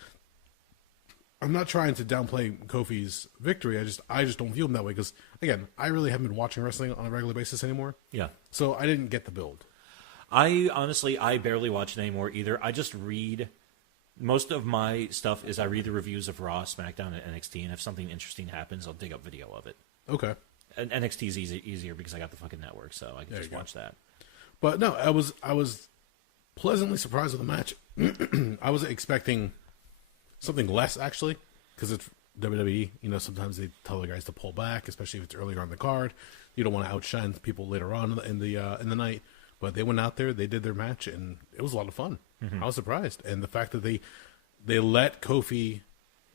I'm not trying to downplay Kofi's victory. I just don't view him that way because, again, I really haven't been watching wrestling on a regular basis anymore. Yeah. So I didn't get the build. I barely watch it anymore either. I just read. Most of my stuff is I read the reviews of Raw, SmackDown, and NXT, and if something interesting happens, I'll dig up video of it. Okay. And NXT is easier because I got the fucking network, so I can just watch that. But no, I was pleasantly surprised with the match. I was expecting something less, actually, because it's WWE. You know, sometimes they tell the guys to pull back, especially if it's earlier on the card. You don't want to outshine people later on in the night. But they went out there, they did their match, and it was a lot of fun. I was surprised. And the fact that they let Kofi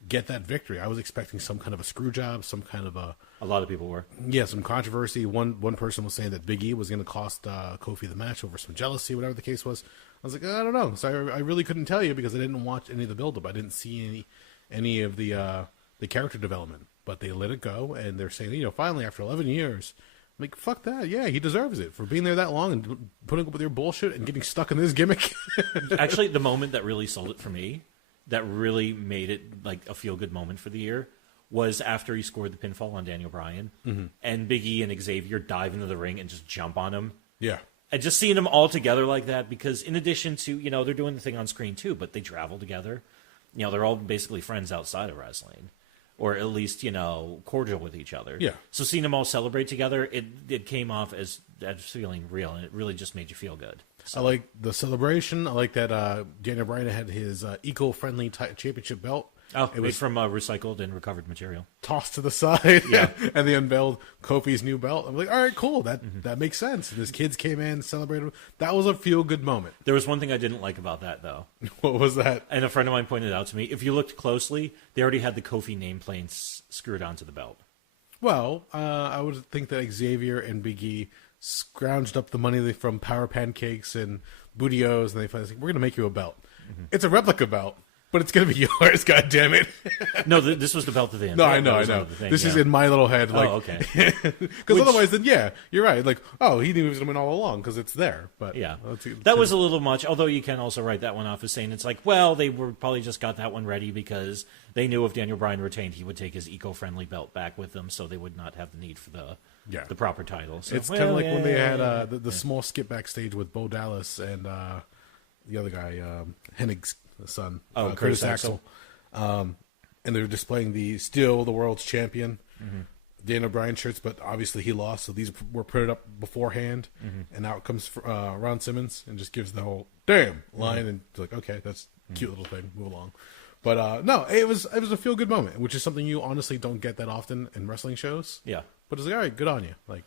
get that victory, I was expecting some kind of a screw job, some kind of a... A lot of people were. Yeah, some controversy. One person was saying that Big E was going to cost Kofi the match over some jealousy, whatever the case was. I was like, I don't know. So I really couldn't tell you because I didn't watch any of the build-up. I didn't see any of the character development. But they let it go, and they're saying, you know, finally, after 11 years... I'm like, fuck that. Yeah, he deserves it for being there that long and putting up with your bullshit and getting stuck in this gimmick. Actually, the moment that really sold it for me, that really made it like a feel-good moment for the year, was after he scored the pinfall on Daniel Bryan, and Big E and Xavier dive into the ring and just jump on him. Yeah. And just seeing them all together like that, because in addition to, you know, they're doing the thing on screen too, but they travel together. You know, they're all basically friends outside of wrestling. Or at least, you know, cordial with each other. Yeah. So seeing them all celebrate together, it came off as feeling real, and it really just made you feel good. So. I like the celebration. I like that Daniel Bryan had his eco-friendly championship belt. Oh, it was from recycled and recovered material. Tossed to the side, yeah. And they unveiled Kofi's new belt. I'm like, all right, cool. That makes sense. And his kids came in, celebrated. That was a feel-good moment. There was one thing I didn't like about that, though. What was that? And a friend of mine pointed out to me. If you looked closely, they already had the Kofi nameplate screwed onto the belt. Well, I would think that Xavier and Big E scrounged up the money from Power Pancakes and Bootios, and they finally said, we're going to make you a belt. It's a replica belt. But it's going to be yours, God damn it! No, this was the belt of the end. No, I know. This is in my little head. Like, oh, okay. Because otherwise, then, yeah, you're right. Like, oh, he knew he was going to win all along because it's there. But yeah, that was a little much. Although you can also write that one off as saying it's like, well, they were probably just got that one ready because they knew if Daniel Bryan retained, he would take his eco-friendly belt back with them, so they would not have the need for the proper title. So, it's kind of like when they had the small skit backstage with Bo Dallas and the other guy, Hennig's son, Curtis Axel. And they're displaying the world's champion Daniel Bryan shirts, but obviously he lost, so these were printed up beforehand, and out comes Ron Simmons and just gives the whole damn line, and it's like, okay, that's a cute little thing, move along. But no, it was a feel good moment, which is something you honestly don't get that often in wrestling shows. Yeah, but it's like, all right, good on you, like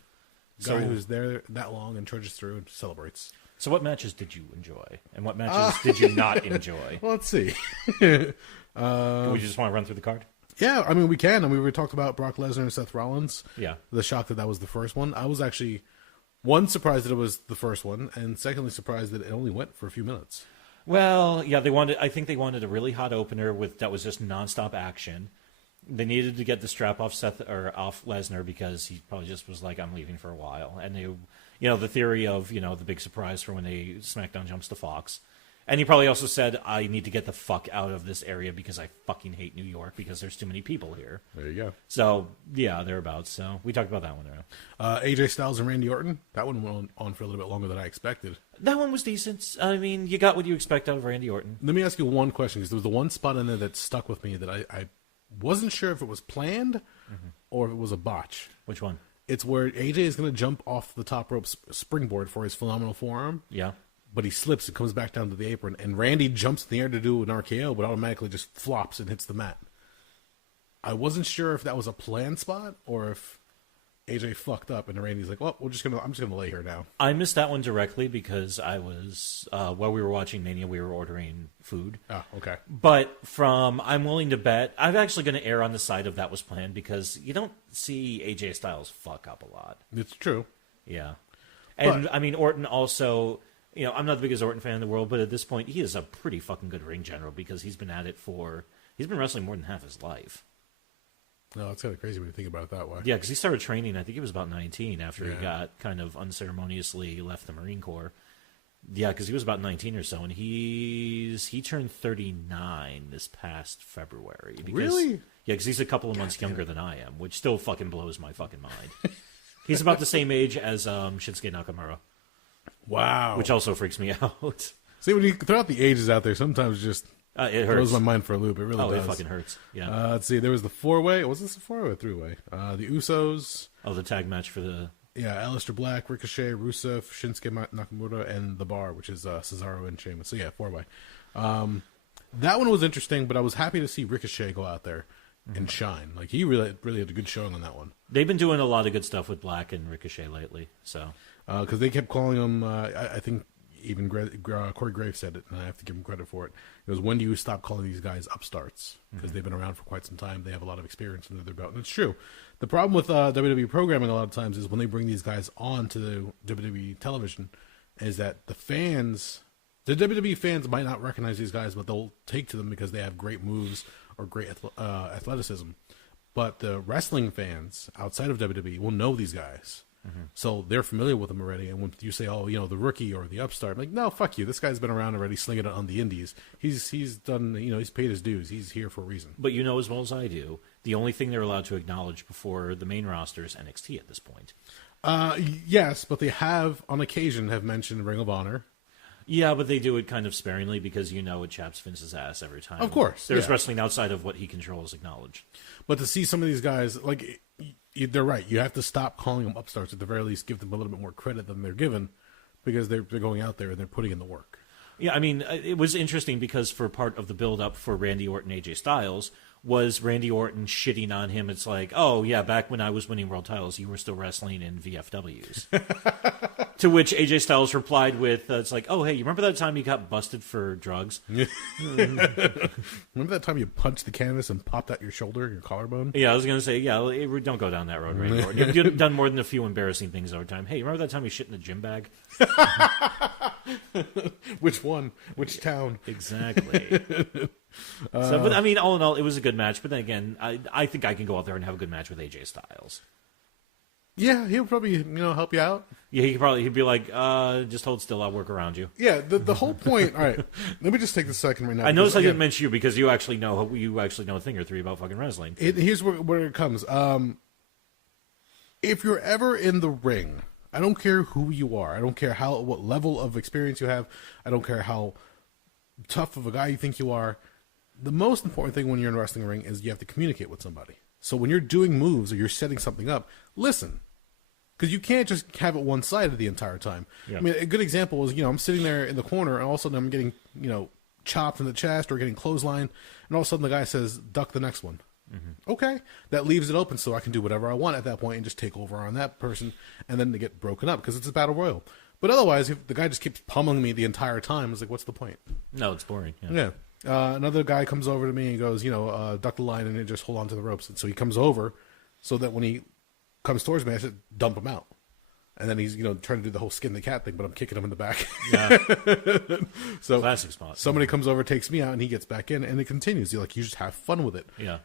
guy who's there that long and trudges through and celebrates. So what matches did you enjoy? And what matches did you not enjoy? Well, let's see. Do we just want to run through the card? Yeah, I mean, we can. I mean, we talked about Brock Lesnar and Seth Rollins. Yeah. The shock that was the first one. I was actually, one, surprised that it was the first one, and secondly, surprised that it only went for a few minutes. Well, yeah, I think they wanted a really hot opener that was just nonstop action. They needed to get the strap off off Lesnar because he probably just was like, I'm leaving for a while. And they, you know, the theory of, you know, the big surprise for when SmackDown jumps to Fox. And he probably also said, I need to get the fuck out of this area because I fucking hate New York because there's too many people here. There you go. So, yeah, thereabouts. So, we talked about that one there. AJ Styles and Randy Orton. That one went on for a little bit longer than I expected. That one was decent. I mean, you got what you expect out of Randy Orton. Let me ask you one question, because there was the one spot in there that stuck with me that I wasn't sure if it was planned or if it was a botch. Which one? It's where AJ is going to jump off the top rope springboard for his phenomenal forearm. Yeah. But he slips and comes back down to the apron, and Randy jumps in the air to do an RKO, but automatically just flops and hits the mat. I wasn't sure if that was a planned spot or if AJ fucked up, and Randy's like, "Well, I'm just gonna lay here now." I missed that one directly because I was while we were watching Mania, we were ordering food. Oh, okay. But I'm willing to bet, I'm actually going to err on the side of that was planned because you don't see AJ Styles fuck up a lot. It's true. Yeah, and I mean Orton also. I'm not the biggest Orton fan in the world, but at this point, he is a pretty fucking good ring general because he's been wrestling more than half his life. No, it's kind of crazy when you think about it that way. Yeah, because he started training, I think he was about 19 after he got kind of unceremoniously left the Marine Corps. Yeah, because he was about 19 or so, and he turned 39 this past February. Really? Yeah, because he's a couple of months younger than I am, which still fucking blows my fucking mind. He's about the same age as Shinsuke Nakamura. Wow. Which also freaks me out. See, when you throw out the ages out there, sometimes it just it throws hurts. my mind for a loop. It really does. It fucking hurts. Yeah. Let's see. There was the 4-way. Was this a 4-way or a 3-way? The Usos. Oh, the tag match for the... Yeah, Aleister Black, Ricochet, Rusev, Shinsuke Nakamura, and The Bar, which is Cesaro and Sheamus. So, yeah, 4-way. That one was interesting, but I was happy to see Ricochet go out there and shine. Like, he really had a good showing on that one. They've been doing a lot of good stuff with Black and Ricochet lately, so... Because they kept calling him, I think even Corey Graves said it, and I have to give him credit for it. It was, when do you stop calling these guys upstarts? Because they've been around for quite some time. They have a lot of experience under their belt. And it's true. The problem with WWE programming a lot of times is when they bring these guys on to the WWE television is that the WWE fans might not recognize these guys, but they'll take to them because they have great moves or great athleticism. But the wrestling fans outside of WWE will know these guys. So they're familiar with him already, and when you say, "Oh, the rookie or the upstart," I'm like, "No, fuck you. This guy's been around already, slinging it on the indies. He's done. He's paid his dues. He's here for a reason." But you know as well as I do, the only thing they're allowed to acknowledge before the main roster is NXT at this point. Yes, but they have on occasion have mentioned Ring of Honor. Yeah, but they do it kind of sparingly because it chaps Vince's ass every time. Of course, there's wrestling outside of what he controls acknowledged. But to see some of these guys, like, they're right. You have to stop calling them upstarts. At the very least, give them a little bit more credit than they're given, because they're going out there and they're putting in the work. Yeah, I mean, it was interesting because for part of the build-up for Randy Orton, AJ Styles, was Randy Orton shitting on him. It's like, oh, yeah, back when I was winning world titles, you were still wrestling in VFWs. To which AJ Styles replied with, it's like, oh, hey, you remember that time you got busted for drugs? Remember that time you punched the canvas and popped out your shoulder, your collarbone? Yeah, I was going to say, don't go down that road, Randy Orton. You've done more than a few embarrassing things over time. Hey, you remember that time you shit in the gym bag? Which one? Which town? Exactly. But I mean, all in all, it was a good match. But then again, I think I can go out there and have a good match with AJ Styles. Yeah, he'll probably help you out. Yeah, he'd be like, just hold still, I'll work around you. Yeah, the whole point. All right, let me just take this second right now. I noticed I didn't mention you because you actually know a thing or three about fucking wrestling. Here's where it comes. If you're ever in the ring, I don't care who you are. I don't care what level of experience you have. I don't care how tough of a guy you think you are. The most important thing when you're in a wrestling ring is you have to communicate with somebody. So when you're doing moves or you're setting something up, listen. Because you can't just have it one-sided the entire time. Yeah. I mean, a good example is, I'm sitting there in the corner, and all of a sudden I'm getting, chopped in the chest or getting clotheslined, and all of a sudden the guy says, duck the next one. Mm-hmm. Okay. That leaves it open so I can do whatever I want at that point and just take over on that person, and then they get broken up because it's a battle royal. But otherwise, if the guy just keeps pummeling me the entire time, it's like, what's the point? No, it's boring. Yeah. Another guy comes over to me and goes, duck the line and just hold on to the ropes. And so he comes over so that when he comes towards me, I should dump him out. And then he's, trying to do the whole skin the cat thing, but I'm kicking him in the back. Yeah. So classic spot. Somebody comes over, takes me out, and he gets back in, and it continues. You just have fun with it. Yeah.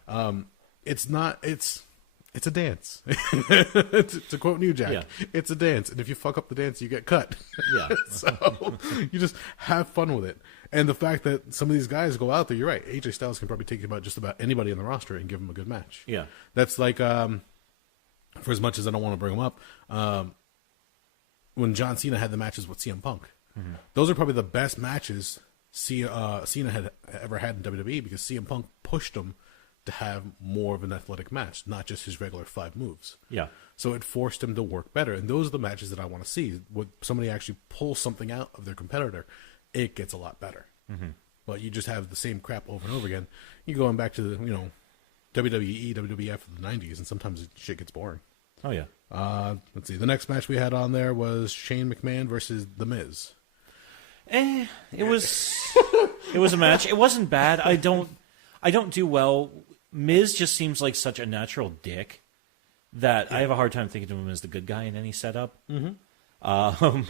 It's a dance. to quote New Jack, It's a dance. And if you fuck up the dance, you get cut. Yeah. So you just have fun with it. And the fact that some of these guys go out there, you're right. AJ Styles can probably take about just about anybody on the roster and give them a good match. Yeah. That's like, for as much as I don't want to bring them up, when John Cena had the matches with CM Punk, those are probably the best matches Cena had ever had in WWE because CM Punk pushed him to have more of an athletic match, not just his regular 5 moves. Yeah. So it forced him to work better. And those are the matches that I want to see. When somebody actually pulls something out of their competitor, it gets a lot better. Mm-hmm. But you just have the same crap over and over again. You're going back to the, WWE, WWF of the 90s, and sometimes shit gets boring. Oh, yeah. Let's see. The next match we had on there was Shane McMahon versus The Miz. It was a match. It wasn't bad. I don't do well. Miz just seems like such a natural dick that I have a hard time thinking of him as the good guy in any setup. Mm-hmm.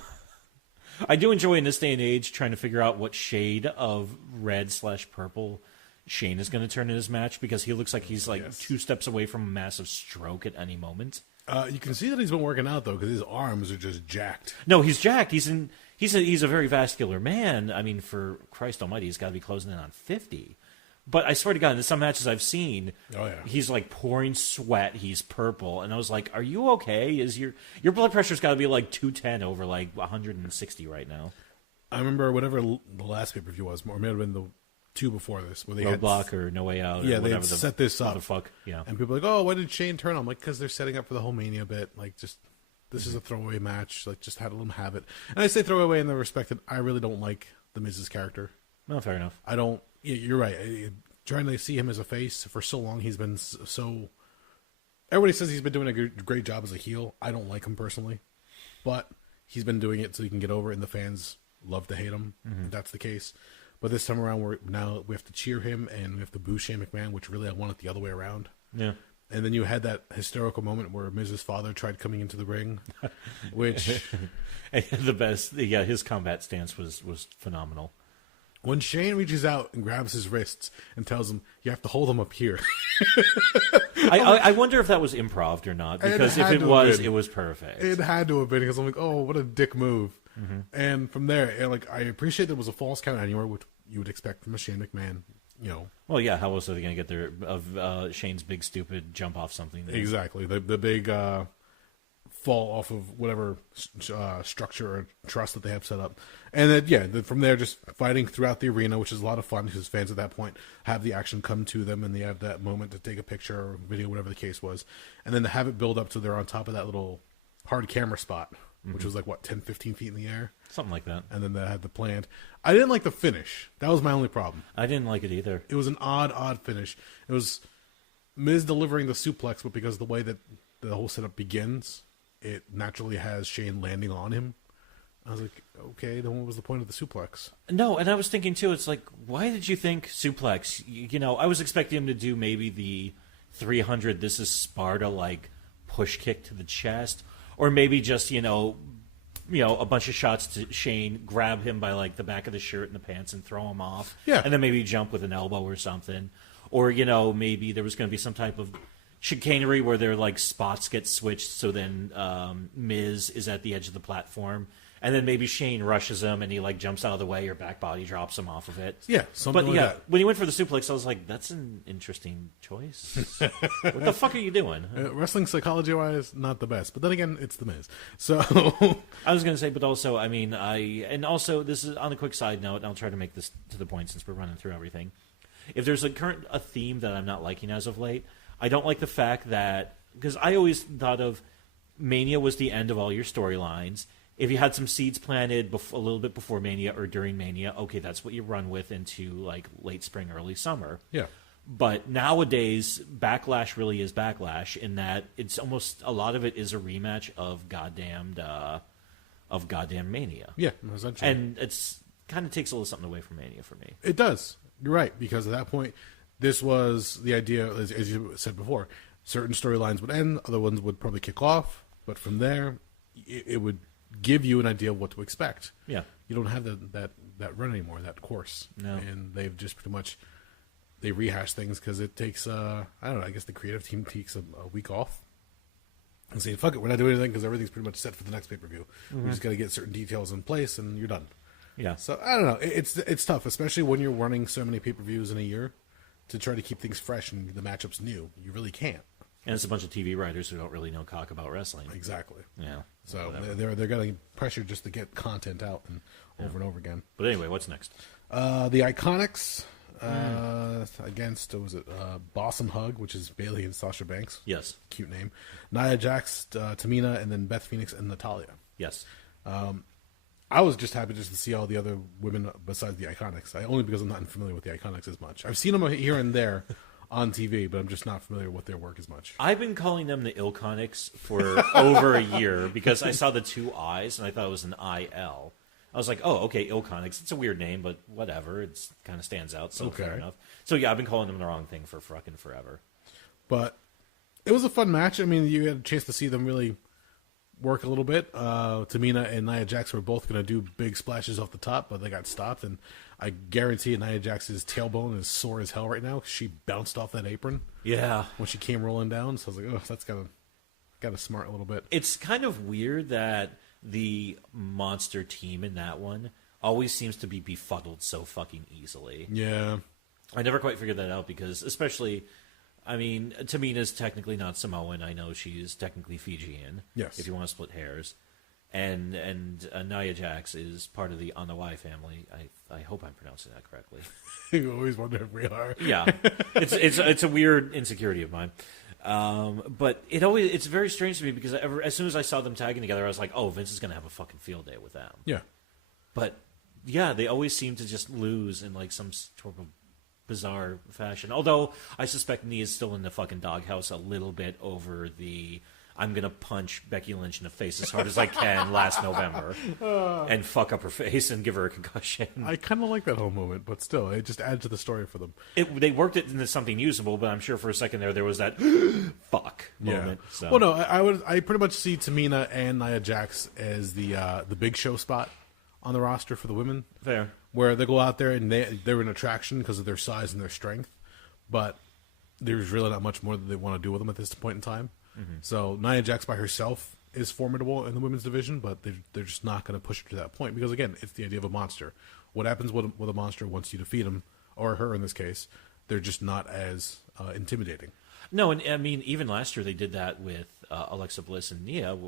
I do enjoy in this day and age trying to figure out what shade of red/purple Shane is going to turn in his match, because he looks like he's like 2 steps away from a massive stroke at any moment. You can see that he's been working out though, because his arms are just jacked. No, he's jacked. He's a very vascular man. I mean, for Christ Almighty, he's got to be closing in on 50. But I swear to God, in some matches I've seen, he's like pouring sweat. He's purple, and I was like, "Are you okay? Is your blood pressure's got to be like 210 over like 160 right now?" I remember whatever the last pay-per-view was, or it may have been the 2 before this, where they Roadblock or No Way Out. Yeah, or they whatever had set this up. Fuck, yeah. And people are like, "Oh, why did Shane turn?" I'm like, "Because they're setting up for the whole Mania bit. Like, just this is a throwaway match. Like, just let them have it." And I say throwaway in the respect that I really don't like the Miz's character. No, fair enough. I don't. You're right. Trying to see him as a face for so long, he's been so. Everybody says he's been doing a great job as a heel. I don't like him personally, but he's been doing it so he can get over, and the fans love to hate him. Mm-hmm. If that's the case. But this time around, we have to cheer him and we have to boo Shane McMahon, which really I want it the other way around. Yeah. And then you had that hysterical moment where Miz's father tried coming into the ring, which the best. Yeah, his combat stance was phenomenal. When Shane reaches out and grabs his wrists and tells him, "You have to hold him up here." I wonder if that was improv or not, because if it was perfect. It had to have been, because I'm like, oh, what a dick move. Mm-hmm. And from there, I appreciate there was a false count anywhere, which you would expect from a Shane McMahon, Well, yeah, how else are they going to get there of Shane's big stupid jump off something? Exactly. The big fall off of whatever structure or truss that they have set up. And then, from there, just fighting throughout the arena, which is a lot of fun because fans at that point have the action come to them and they have that moment to take a picture or video, whatever the case was. And then to have it build up so they're on top of that little hard camera spot, which was like, 10, 15 feet in the air? Something like that. And then they had the plant. I didn't like the finish. That was my only problem. I didn't like it either. It was an odd finish. It was Miz delivering the suplex, but because of the way that the whole setup begins, it naturally has Shane landing on him. I was like, okay, then what was the point of the suplex? No, and I was thinking too, it's like, why did you think suplex? I was expecting him to do maybe the 300 This Is Sparta like push kick to the chest, or maybe just a bunch of shots to Shane, grab him by like the back of the shirt and the pants and throw him off, and then maybe jump with an elbow or something, or maybe there was going to be some type of chicanery where their like spots get switched, so then Miz is at the edge of the platform, and then maybe Shane rushes him and he like jumps out of the way or back body drops him off of it. Yeah, something like that. When he went for the suplex, I was like, that's an interesting choice. What the fuck are you doing? Wrestling psychology wise, not the best, but then again, it's the Miz. So I was going to say, but also, I mean, also this is on a quick side note, and I'll try to make this to the point since we're running through everything. If there's a theme that I'm not liking as of late, I don't like the fact that, because I always thought of Mania was the end of all your storylines. If you had some seeds planted a little bit before Mania or during Mania, okay, that's what you run with into like late spring, early summer. Yeah. But nowadays, Backlash really is Backlash in that it's almost, a lot of it is a rematch of goddamn Mania. Yeah, essentially. And it's kind of takes a little something away from Mania for me. It does. You're right, because at that point, this was the idea, as you said before, certain storylines would end, other ones would probably kick off, but from there, it would give you an idea of what to expect. Yeah. You don't have that run anymore, that course. No. And they've just pretty much, they rehash things because it takes, I don't know, I guess the creative team takes a week off and say, fuck it, we're not doing anything because everything's pretty much set for the next pay-per-view. Mm-hmm. We just got to get certain details in place and you're done. Yeah. So, I don't know. It's tough, especially when you're running so many pay-per-views in a year, to try to keep things fresh and the matchup's new. You really can't. And it's a bunch of TV writers who don't really know cock about wrestling. Exactly. Yeah. So they're getting pressure just to get content out and over and over again. But anyway, what's next? The Iconics against, what was it? Boss and Hug, which is Bailey and Sasha Banks. Yes. Cute name. Nia Jax, Tamina, and then Beth Phoenix and Natalya. Yes. I was just happy just to see all the other women besides the Iconics. Only because I'm not familiar with the Iconics as much. I've seen them here and there on TV, but I'm just not familiar with their work as much. I've been calling them the Ilconics for over a year because I saw the 2 I's and I thought it was an IL. I was like, oh, okay, Ilconics. It's a weird name, but whatever. It kind of stands out, so fair enough. So, yeah, I've been calling them the wrong thing for fucking forever. But it was a fun match. I mean, you had a chance to see them really work a little bit. Tamina and Nia Jax were both going to do big splashes off the top, but they got stopped. And I guarantee Nia Jax's tailbone is sore as hell right now because she bounced off that apron. Yeah. When she came rolling down. So I was like, oh, that's got to smart a little bit. It's kind of weird that the monster team in that one always seems to be befuddled so fucking easily. Yeah. I never quite figured that out because, especially, I mean, Tamina's technically not Samoan. I know she's technically Fijian. Yes. If you want to split hairs. And Nia Jax is part of the Anawai family. I hope I'm pronouncing that correctly. You always wonder if we are. Yeah. It's a weird insecurity of mine. But it's very strange to me because as soon as I saw them tagging together, I was like, oh, Vince is going to have a fucking field day with them. Yeah. But, yeah, they always seem to just lose in, like, some sort of bizarre fashion. Although, I suspect Nia's still in the fucking doghouse a little bit over the I'm going to punch Becky Lynch in the face as hard as I can last November and fuck up her face and give her a concussion. I kind of like that whole moment, but still, it just adds to the story for them. They worked it into something usable, but I'm sure for a second there was that fuck moment. Yeah. So. Well, no, I pretty much see Tamina and Nia Jax as the big show spot on the roster for the women. Fair. Where they go out there and they're an attraction because of their size and their strength, but there's really not much more that they want to do with them at this point in time. Mm-hmm. So Nia Jax by herself is formidable in the women's division, but they're just not going to push her to that point because, again, it's the idea of a monster. What happens with a monster once you defeat him, or her in this case, they're just not as intimidating. No, and I mean, even last year they did that with Alexa Bliss and Nia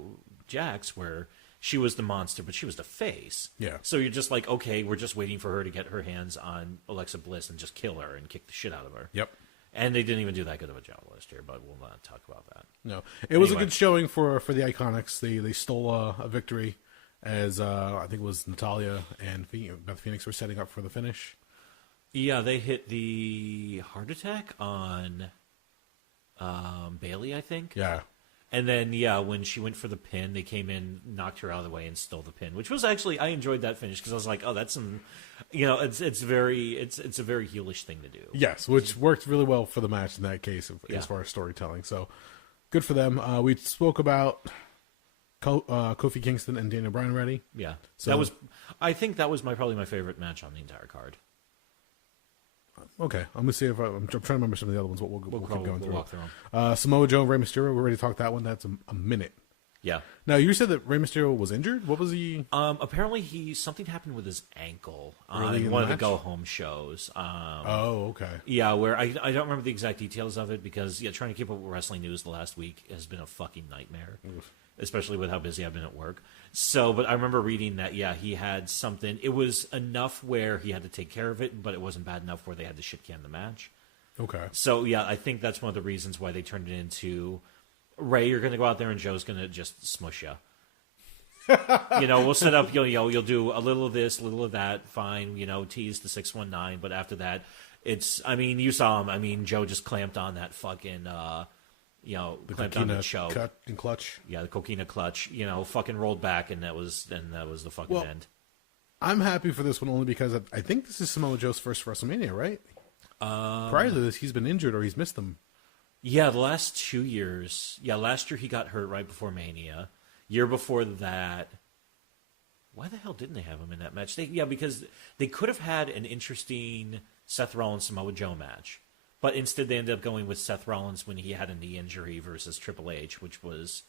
Jax, where she was the monster, but she was the face. Yeah. So you're just like, okay, we're just waiting for her to get her hands on Alexa Bliss and just kill her and kick the shit out of her. Yep. And they didn't even do that good of a job last year, but we'll not talk about that. No, it was a good showing for the Iconics. They stole a victory as I think it was Natalya and Beth Phoenix were setting up for the finish. Yeah, they hit the heart attack on Bayley, I think. Yeah. And then, yeah, when she went for the pin, they came in, knocked her out of the way, and stole the pin, which was actually, I enjoyed that finish because I was like, oh, that's some, it's a very heelish thing to do. Yes, which worked really well for the match in that case as far as storytelling. So good for them. We spoke about Kofi Kingston and Daniel Bryan already. Yeah, so I think that was probably my favorite match on the entire card. Okay, I'm gonna see if I'm trying to remember some of the other ones. We'll keep going through. Walk through them. Samoa Joe and Rey Mysterio. We already talked that one. That's a minute. Yeah. Now you said that Rey Mysterio was injured. What was he? Apparently something happened with his ankle on one of the go home shows. Okay. Yeah, where I don't remember the exact details of it because trying to keep up with wrestling news the last week has been a fucking nightmare. Oof. Especially with how busy I've been at work. So, but I remember reading that, he had something. It was enough where he had to take care of it, but it wasn't bad enough where they had to shit can the match. Okay. So, I think that's one of the reasons why they turned it into, Ray, you're going to go out there and Joe's going to just smush you. We'll set up, you'll do a little of this, a little of that, fine, tease the 619, but after that, you saw him. Joe just clamped on that fucking... the clamped on the show. Cut and clutch. Yeah, the coquina clutch. Fucking rolled back, and that was the fucking end. I'm happy for this one only because I think this is Samoa Joe's first WrestleMania, right? Prior to this, he's been injured or he's missed them. Yeah, the last 2 years. Yeah, last year he got hurt right before Mania. Year before that, why the hell didn't they have him in that match? Because they could have had an interesting Seth Rollins Samoa Joe match. But instead, they ended up going with Seth Rollins when he had a knee injury versus Triple H, which was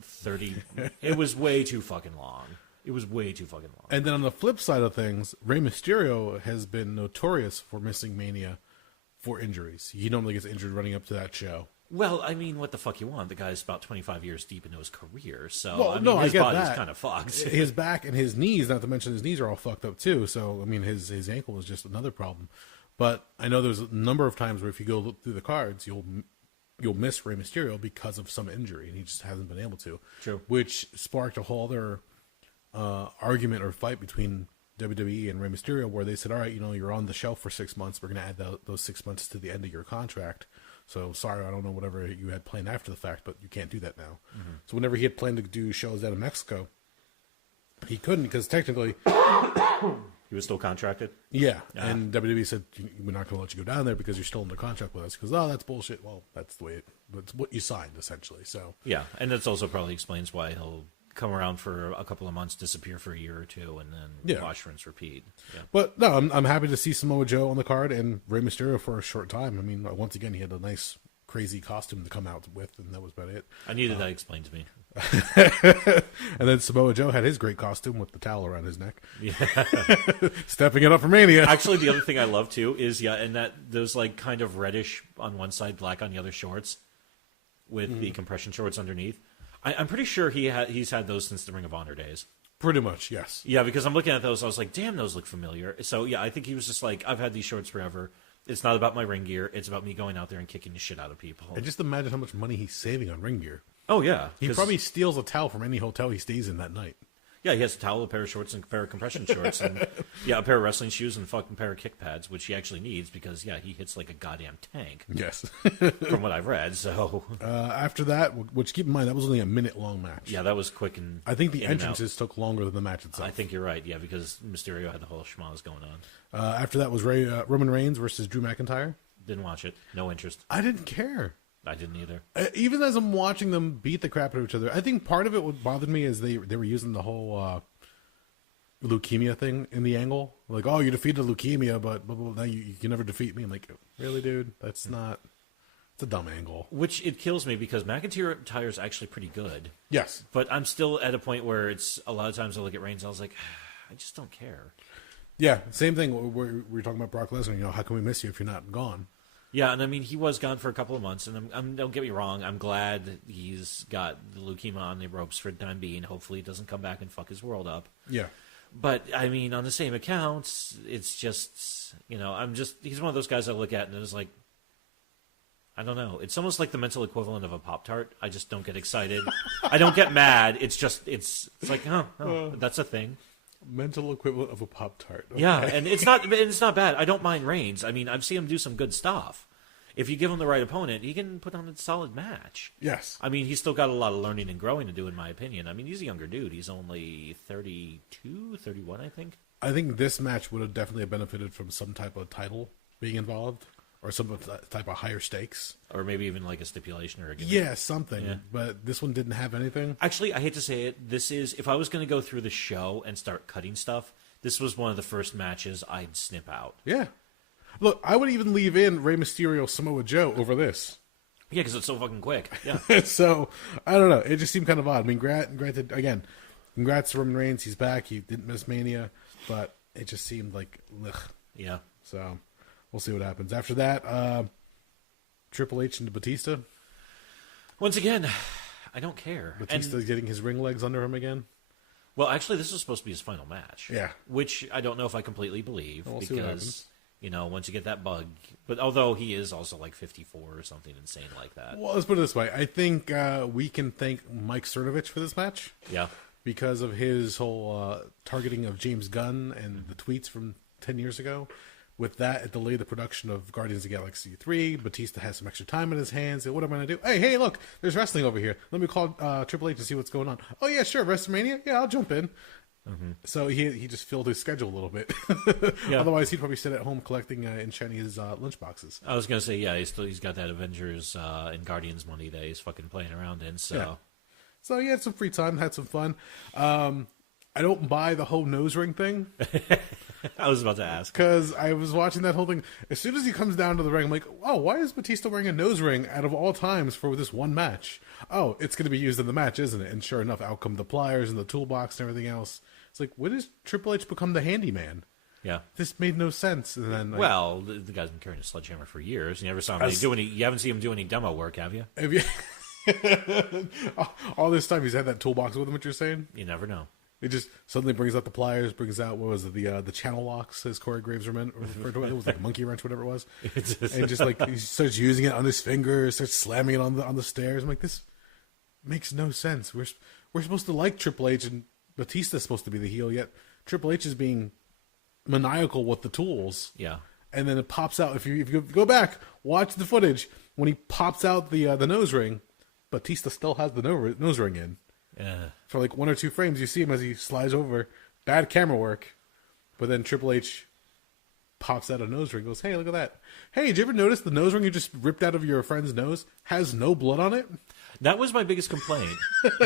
30. It was way too fucking long. And then on the flip side of things, Rey Mysterio has been notorious for missing Mania for injuries. He normally gets injured running up to that show. Well, what the fuck you want? The guy's about 25 years deep into his career, so his body's kind of fucked. His back and his knees, not to mention his knees, are all fucked up too. So his ankle was just another problem. But I know there's a number of times where if you go through the cards, you'll miss Rey Mysterio because of some injury, and he just hasn't been able to. True. Which sparked a whole other argument or fight between WWE and Rey Mysterio, where they said, all right, you're on the shelf for 6 months. We're going to add those 6 months to the end of your contract. So sorry, I don't know whatever you had planned after the fact, but you can't do that now. Mm-hmm. So whenever he had planned to do shows out of Mexico, he couldn't because technically he was still contracted. Yeah, and WWE said we're not going to let you go down there because you're still under contract with us. Because that's bullshit. Well, that's the way that's what you signed essentially. So yeah, and that's also probably explains why he'll come around for a couple of months, disappear for a year or two, and then wash, rinse, repeat. Yeah. But no, I'm happy to see Samoa Joe on the card and Rey Mysterio for a short time. I mean, once again, he had a nice, crazy costume to come out with, and that was about it. I needed that explained to me. And then Samoa Joe had his great costume with the towel around his neck. Yeah. Stepping it up for Mania. Actually, the other thing I love, too, is, and that those, like, kind of reddish on one side, black on the other shorts with the compression shorts underneath. I'm pretty sure he's had those since the Ring of Honor days. Pretty much, yes. Yeah, because I'm looking at those, I was like, damn, those look familiar. So, yeah, I think he was just like, I've had these shorts forever. It's not about my ring gear. It's about me going out there and kicking the shit out of people. And just imagine how much money he's saving on ring gear. Oh, yeah. He probably steals a towel from any hotel he stays in that night. Yeah, he has a towel, a pair of shorts, and a pair of compression shorts, and a pair of wrestling shoes and a fucking pair of kick pads, which he actually needs because, he hits like a goddamn tank. Yes. From what I've read, so... after that, which keep in mind, that was only a minute-long match. Yeah, that was quick and... I think the entrances took longer than the match itself. I think you're right, yeah, because Mysterio had the whole schmoz going on. After that was Roman Reigns versus Drew McIntyre. Didn't watch it. No interest. I didn't care. I didn't either. Even as I'm watching them beat the crap out of each other, I think part of it what bothered me is they were using the whole leukemia thing in the angle. Like, oh, you defeated leukemia, but blah, blah, blah, now you can never defeat me. I'm like, really, dude? That's not... It's a dumb angle. Which it kills me because McIntyre is actually pretty good. Yes. But I'm still at a point where it's a lot of times I look at Reigns and I was like, I just don't care. Yeah, same thing. We're talking about Brock Lesnar. How can we miss you if you're not gone? Yeah, and I mean, he was gone for a couple of months, and don't get me wrong, I'm glad he's got the leukemia on the ropes for the time being. Hopefully he doesn't come back and fuck his world up. Yeah. But, I mean, on the same accounts, it's just, he's one of those guys I look at and it's like, I don't know. It's almost like the mental equivalent of a Pop-Tart. I just don't get excited. I don't get mad. It's just, it's like, that's a thing. Mental equivalent of a Pop-Tart. Okay. Yeah, and it's not bad. I don't mind Reigns. I mean, I've seen him do some good stuff. If you give him the right opponent, he can put on a solid match. Yes. I mean, he's still got a lot of learning and growing to do, in my opinion. I mean, he's a younger dude. He's only 32, 31, I think. I think this match would have definitely benefited from some type of title being involved, or some type of higher stakes. Or maybe even like a stipulation or a gimmick. Yeah, something. Yeah. But this one didn't have anything. Actually, I hate to say it, this is, if I was going to go through the show and start cutting stuff, this was one of the first matches I'd snip out. Yeah. Look, I would even leave in Rey Mysterio, Samoa Joe over this. Yeah, because it's so fucking quick. Yeah. So, I don't know. It just seemed kind of odd. I mean, granted, again, congrats to Roman Reigns. He's back. He didn't miss Mania. But it just seemed like, ugh. Yeah. So, we'll see what happens. After that, Triple H and Batista. Once again, I don't care. Batista's getting his ring legs under him again. Well, actually, this was supposed to be his final match. Yeah. Which I don't know if I completely believe. We'll see what happens. Once you get that bug. But although he is also like 54 or something insane like that. Well, let's put it this way. I think we can thank Mike Cernovich for this match. Yeah. Because of his whole targeting of James Gunn and the tweets from 10 years ago. With that, it delayed the production of Guardians of the Galaxy 3. Batista has some extra time in his hands. And what am I going to do? Hey, look, there's wrestling over here. Let me call Triple H to see what's going on. Oh, yeah, sure, Wrestlemania? Yeah, I'll jump in. Mm-hmm. So he just filled his schedule a little bit. Yeah. Otherwise, he'd probably sit at home collecting and shining his lunch boxes. I was going to say, yeah, he's got that Avengers and Guardians money that he's fucking playing around in. So, yeah. So he had some free time, had some fun. I don't buy the whole nose ring thing. I was about to ask. Because I was watching that whole thing. As soon as he comes down to the ring, I'm like, oh, why is Batista wearing a nose ring out of all times for this one match? Oh, it's going to be used in the match, isn't it? And sure enough, out come the pliers and the toolbox and everything else. It's like, when does Triple H become the handyman? Yeah. This made no sense. And then, well, the guy's been carrying a sledgehammer for years. You never saw him do any. You haven't seen him do any demo work, have you? Have you? All this time he's had that toolbox with him, what you're saying? You never know. It just suddenly brings out the pliers, brings out, what was it, the channel locks, as Corey Graves referred to it. It was like a monkey wrench, whatever it was. And just like, he starts using it on his fingers, starts slamming it on the stairs. I'm like, this makes no sense. We're supposed to like Triple H, and Batista's supposed to be the heel, yet Triple H is being maniacal with the tools. Yeah. And then it pops out. If you go back, watch the footage. When he pops out the nose ring, Batista still has the nose ring in. Yeah. For like 1 or 2 frames, you see him as he slides over. Bad camera work. But then Triple H pops out a nose ring, goes, hey, look at that. Hey, did you ever notice the nose ring you just ripped out of your friend's nose has no blood on it? That was my biggest complaint.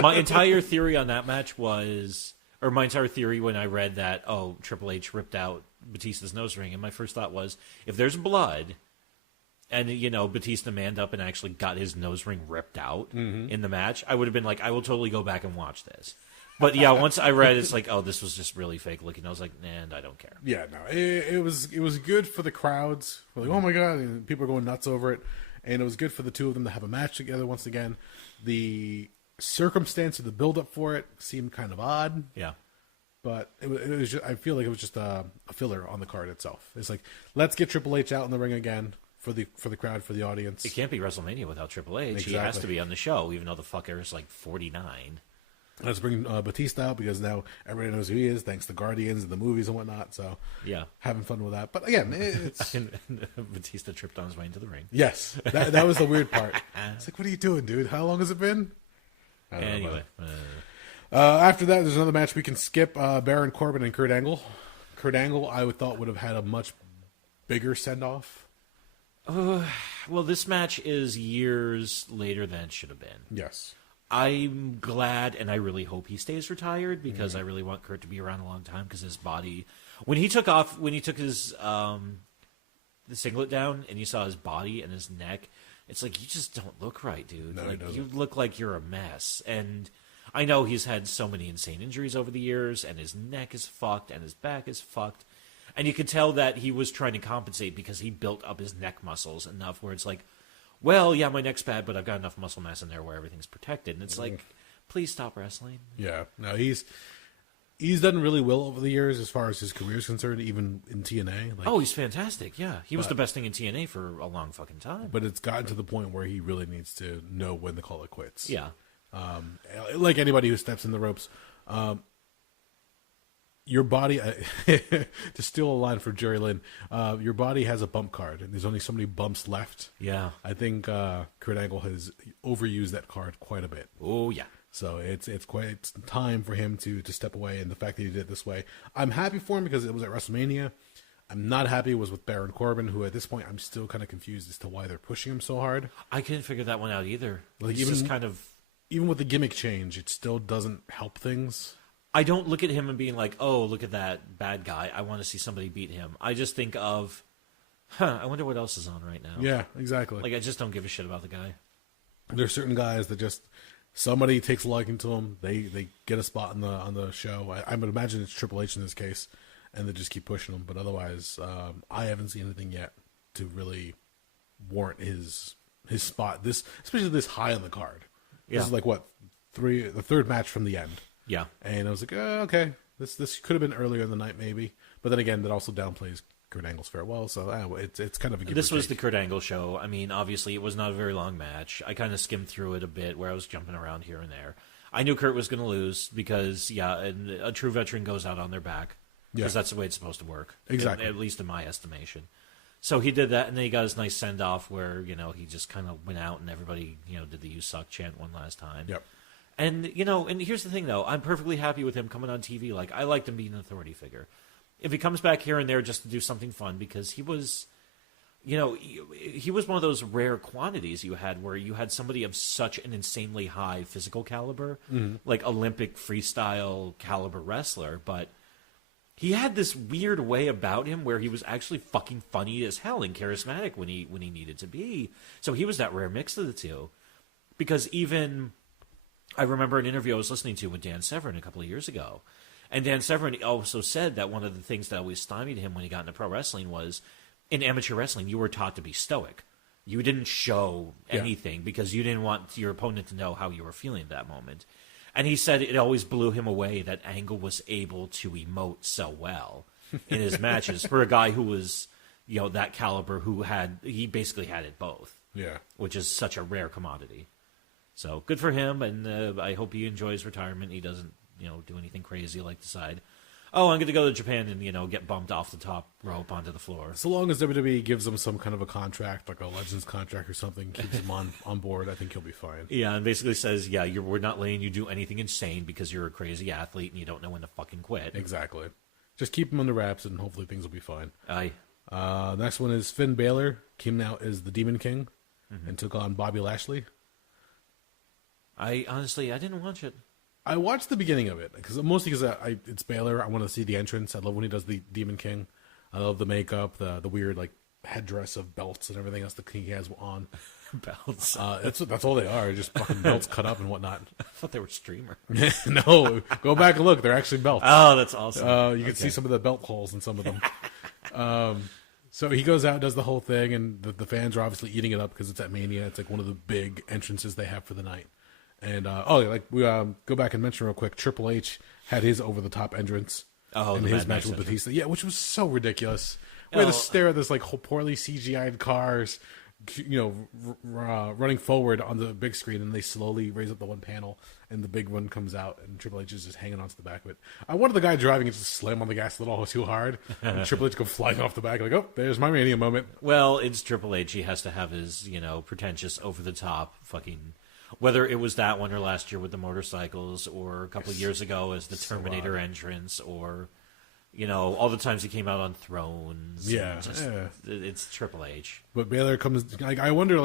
My entire theory on that match was, or my entire theory when I read that, Triple H ripped out Batista's nose ring, and my first thought was, if there's blood, and, Batista manned up and actually got his nose ring ripped out in the match, I would have been like, I will totally go back and watch this. But yeah, once I read it's like, this was just really fake looking. I was like, and I don't care. Yeah, no, it was good for the crowds. We're like, oh my god, and people are going nuts over it, and it was good for the two of them to have a match together once again. The circumstance of the build up for it seemed kind of odd. Yeah, but it was just, I feel like it was just a filler on the card itself. It's like, let's get Triple H out in the ring again for the crowd, for the audience. It can't be WrestleMania without Triple H. Exactly. He has to be on the show, even though the fucker is like 49. Let's bring Batista out because now everybody knows who he is, thanks to Guardians and the movies and whatnot. So yeah, having fun with that. But again, it's and Batista tripped on his way into the ring. Yes, that was the weird part. It's like, what are you doing, dude? How long has it been? Anyway, after that, there's another match we can skip. Baron Corbin and Kurt Angle. Kurt Angle, I thought would have had a much bigger send off. Well, this match is years later than it should have been. Yes. I'm glad, and I really hope he stays retired because I really want Kurt to be around a long time because his body, when he took his the singlet down and you saw his body and his neck, it's like, you just don't look right, dude. No, like, you look like you're a mess. And I know he's had so many insane injuries over the years, and his neck is fucked and his back is fucked. And you could tell that he was trying to compensate because he built up his neck muscles enough where it's like, well, yeah, my neck's bad, but I've got enough muscle mass in there where everything's protected. And it's like, please stop wrestling. Yeah. No, he's done really well over the years as far as his career is concerned, even in TNA. Like, he's fantastic, yeah. He was the best thing in TNA for a long fucking time. But it's gotten to the point where he really needs to know when to call it quits. Yeah. Like anybody who steps in the ropes, your body, to steal a line from Jerry Lynn, your body has a bump card, and there's only so many bumps left. Yeah. I think Kurt Angle has overused that card quite a bit. Oh, yeah. So it's time for him to step away, and the fact that he did it this way, I'm happy for him because it was at WrestleMania. I'm not happy it was with Baron Corbin, who at this point I'm still kind of confused as to why they're pushing him so hard. I couldn't figure that one out either. Like, even with the gimmick change, it still doesn't help things. I don't look at him and being like, oh, look at that bad guy. I want to see somebody beat him. I just think of, I wonder what else is on right now. Yeah, exactly. Like, I just don't give a shit about the guy. There's certain guys that just, somebody takes a liking to them, they get a spot on the show. I would imagine it's Triple H in this case, and they just keep pushing him. But otherwise, I haven't seen anything yet to really warrant his spot. Especially this high on the card. Yeah. This is like the third match from the end. Yeah. And I was like, okay, this could have been earlier in the night maybe. But then again, that also downplays Kurt Angle's farewell, so it's kind of a give This was the Kurt Angle show. I mean, obviously, it was not a very long match. I kind of skimmed through it a bit where I was jumping around here and there. I knew Kurt was going to lose because, and a true veteran goes out on their back because that's the way it's supposed to work. Exactly. At least in my estimation. So he did that, and then he got his nice send-off where, he just kind of went out and everybody, did the "You Suck" chant one last time. Yep. And, and here's the thing, though. I'm perfectly happy with him coming on TV. Like, I liked him being an authority figure. If he comes back here and there just to do something fun, because he was, he was one of those rare quantities you had where you had somebody of such an insanely high physical caliber, like Olympic freestyle caliber wrestler, but he had this weird way about him where he was actually fucking funny as hell and charismatic when he needed to be. So he was that rare mix of the two. Because even, I remember an interview I was listening to with Dan Severn a couple of years ago. And Dan Severn also said that one of the things that always stymied him when he got into pro wrestling was, in amateur wrestling, you were taught to be stoic. You didn't show anything because you didn't want your opponent to know how you were feeling at that moment. And he said it always blew him away that Angle was able to emote so well in his matches for a guy who was, that caliber, he basically had it both. Yeah. Which is such a rare commodity. So good for him, and I hope he enjoys retirement. He doesn't, do anything crazy like the side. oh, I'm going to go to Japan and, get bumped off the top rope onto the floor. So long as WWE gives him some kind of a contract, like a Legends contract or something, keeps him on board, I think he'll be fine. Yeah, and basically says, we're not letting you do anything insane because you're a crazy athlete and you don't know when to fucking quit. Exactly. Just keep him under wraps and hopefully things will be fine. Aye. Next one is Finn Balor came out as the Demon King and took on Bobby Lashley. I didn't watch it. I watched the beginning of it mostly because it's Balor. I want to see the entrance. I love when he does the Demon King. I love the makeup, the weird like headdress of belts and everything else the king has on. Belts. That's all they are, just fucking belts cut up and whatnot. I thought they were streamer. No, go back and look. They're actually belts. Oh, that's awesome. You can see some of the belt holes in some of them. So he goes out, does the whole thing, and the fans are obviously eating it up because it's at Mania. It's like one of the big entrances they have for the night. And we go back and mention real quick. Triple H had his over the top entrance. Oh, in his match with Batista, which was so ridiculous. We had to stare at this like poorly CGI'd cars, running forward on the big screen, and they slowly raise up the one panel, and the big one comes out, and Triple H is just hanging onto the back of it. I wanted the guy driving it to slam on the gas a little too hard, and Triple H go flying off the back, like, oh, there's my Mania moment. Well, it's Triple H. He has to have his, pretentious, over the top fucking. Whether it was that one or last year with the motorcycles, or a couple of years ago as the Terminator entrance, or all the times he came out on thrones. Yeah, it's Triple H. But Balor comes. I wonder,